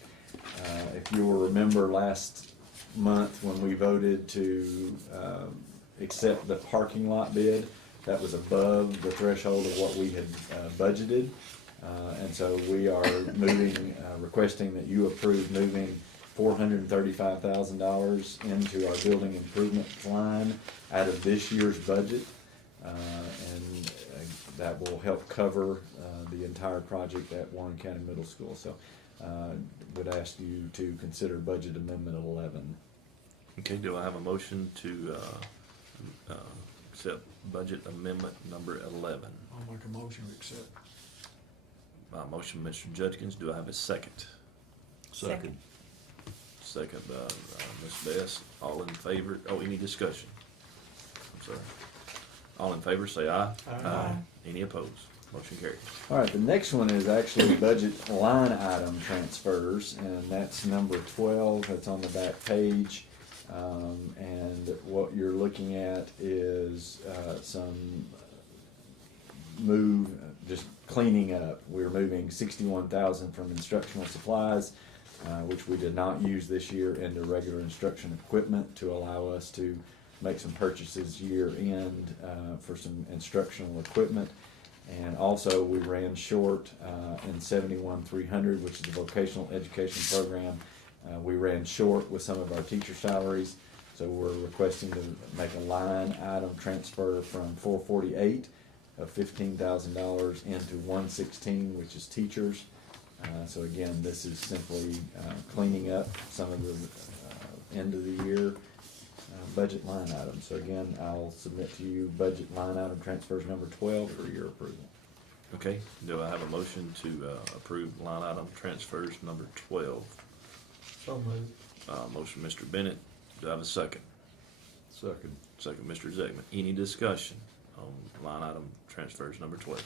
If you will remember last month when we voted to accept the parking lot bid, that was above the threshold of what we had budgeted. And so we are requesting that you approve moving $435,000 into our building improvement line out of this year's budget. And that will help cover the entire project at Warren County Middle School. So would ask you to consider Budget Amendment 11. Okay, do I have a motion to accept budget amendment number 11? I'll make a motion to accept. Motion, Mr. Judkins, do I have a second? Second. Second, Ms. Best, all in favor, any discussion? I'm sorry. All in favor, say aye. Aye. Any opposed? Motion carries. All right, the next one is actually budget line item transfers, and that's number 12. That's on the back page. And what you're looking at is some just cleaning up. We're moving 61,000 from instructional supplies, which we did not use this year, into regular instruction equipment to allow us to make some purchases year end for some instructional equipment. And also, we ran short in 71,300, which is the vocational education program. We ran short with some of our teacher salaries, so we're requesting to make a line item transfer from 448 of $15,000 into 116, which is teachers. So again, this is simply cleaning up some of the end of the year budget line items. So again, I'll submit to you budget line item transfers number 12 for your approval. Okay, do I have a motion to approve line item transfers number 12? So moved. Motion, Mr. Bennett, do I have a second? Second. Second, Mr. Zegman. Any discussion on line item transfers number 12?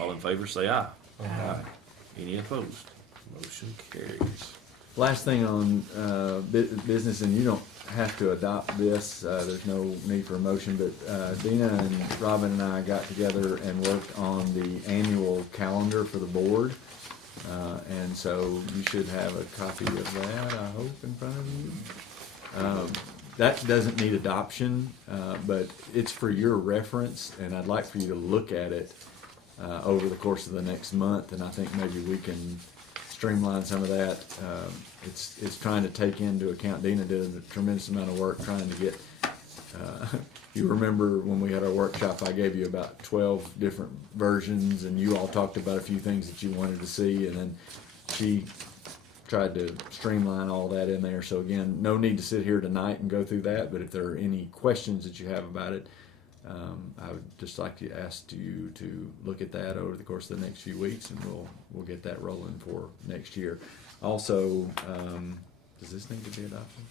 All in favor, say aye. Aye. Any opposed? Motion carries. Last thing on business, and you don't have to adopt this, there's no need for a motion, but Dina and Robin and I got together and worked on the annual calendar for the board. And so you should have a copy of that, I hope, in front of you. That doesn't need adoption, but it's for your reference, and I'd like for you to look at it over the course of the next month, and I think maybe we can streamline some of that. It's trying to take into account, Dina did a tremendous amount of work trying to get you remember when we had our workshop, I gave you about 12 different versions, and you all talked about a few things that you wanted to see, and then she tried to streamline all that in there. So again, no need to sit here tonight and go through that, but if there are any questions that you have about it, I would just like to ask you to look at that over the course of the next few weeks, and we'll get that rolling for next year. Also, does this need to be adopted?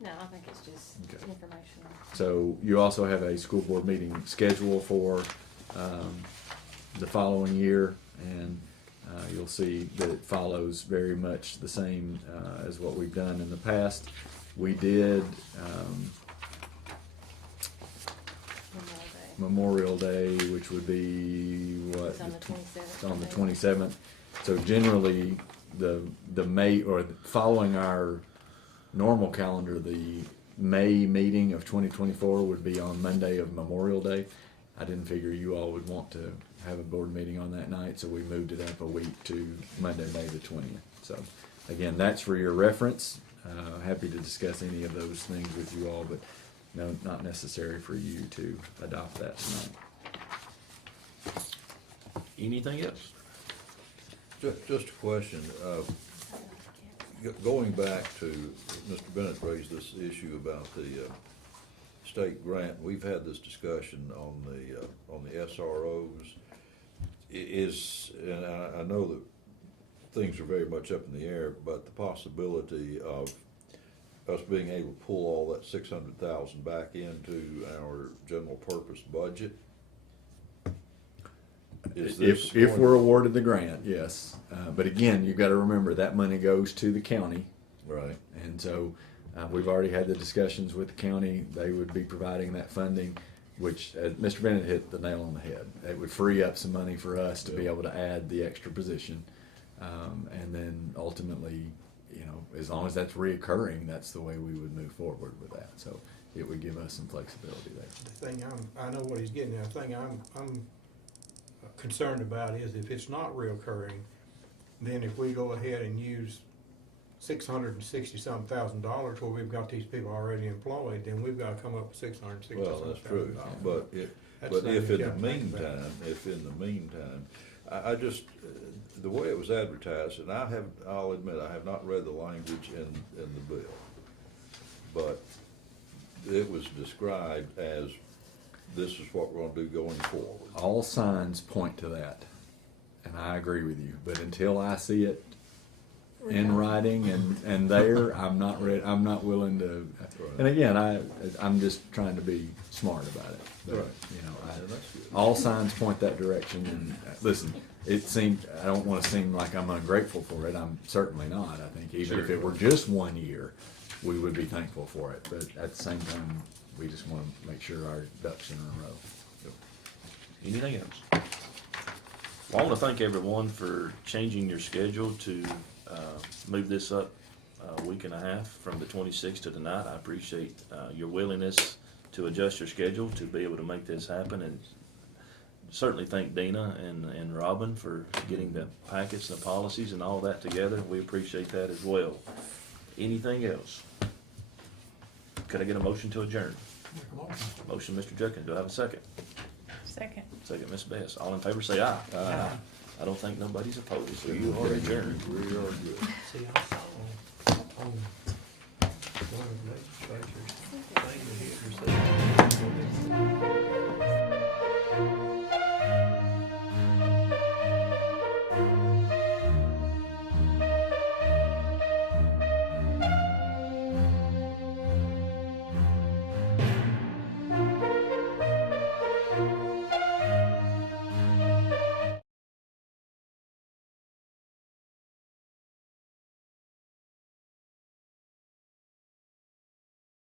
No, I think it's just Okay. informational. So you also have a school board meeting schedule for the following year, and you'll see that it follows very much the same as what we've done in the past. We did Memorial Day, which would be what? It's on the 27th. It's on the 27th. So generally, the May, or following our normal calendar, the May meeting of 2024 would be on Monday of Memorial Day. I didn't figure you all would want to have a board meeting on that night, so we moved it up a week to Monday, May the 20th. So again, that's for your reference. Happy to discuss any of those things with you all, but no, not necessary for you to adopt that tonight. Anything else? Just a question. Going back to, Mr. Bennett raised this issue about the state grant. We've had this discussion on the SROs. And I know that things are very much up in the air, but the possibility of us being able to pull all that 600,000 back into our general purpose budget. If we're awarded the grant, yes. But again, you've got to remember that money goes to the county. Right. And so we've already had the discussions with the county. They would be providing that funding, which Mr. Bennett hit the nail on the head. It would free up some money for us to be able to add the extra position. And then ultimately, you know, as long as that's reoccurring, that's the way we would move forward with that. So it would give us some flexibility there. The thing I know what he's getting at. The thing I'm concerned about is if it's not reoccurring, then if we go ahead and use $660-something thousand where we've got these people already employed, then we've got to come up with $660-something. Well, that's true. But if in the meantime, I just, the way it was advertised, and I'll admit, I have not read the language in the bill, but it was described as, this is what we're gonna do going forward. All signs point to that, and I agree with you. But until I see it in writing and there, I'm not ready. I'm not willing to. And again, I'm just trying to be smart about it. But, Right. you know, Yeah, that's good. all signs point that direction. And listen, it seemed, I don't want to seem like I'm ungrateful for it. I'm certainly not. I think even if it were just 1 year, we would be thankful for it. But at the same time, we just want to make sure our ducks are in a row. Anything else? Well, I want to thank everyone for changing your schedule to move this up a week and a half from the 26th to tonight. I appreciate your willingness to adjust your schedule to be able to make this happen, and certainly thank Dina and Robin for getting the packets and the policies and all that together. We appreciate that as well. Anything else? Could I get a motion to adjourn? Make a motion. Motion, Mr. Jenkins. Do I have a second? Second. Second, Ms. Best. All in favor, say aye. Aye. I don't think nobody's opposed, so you are adjourned. We are good. See, I saw on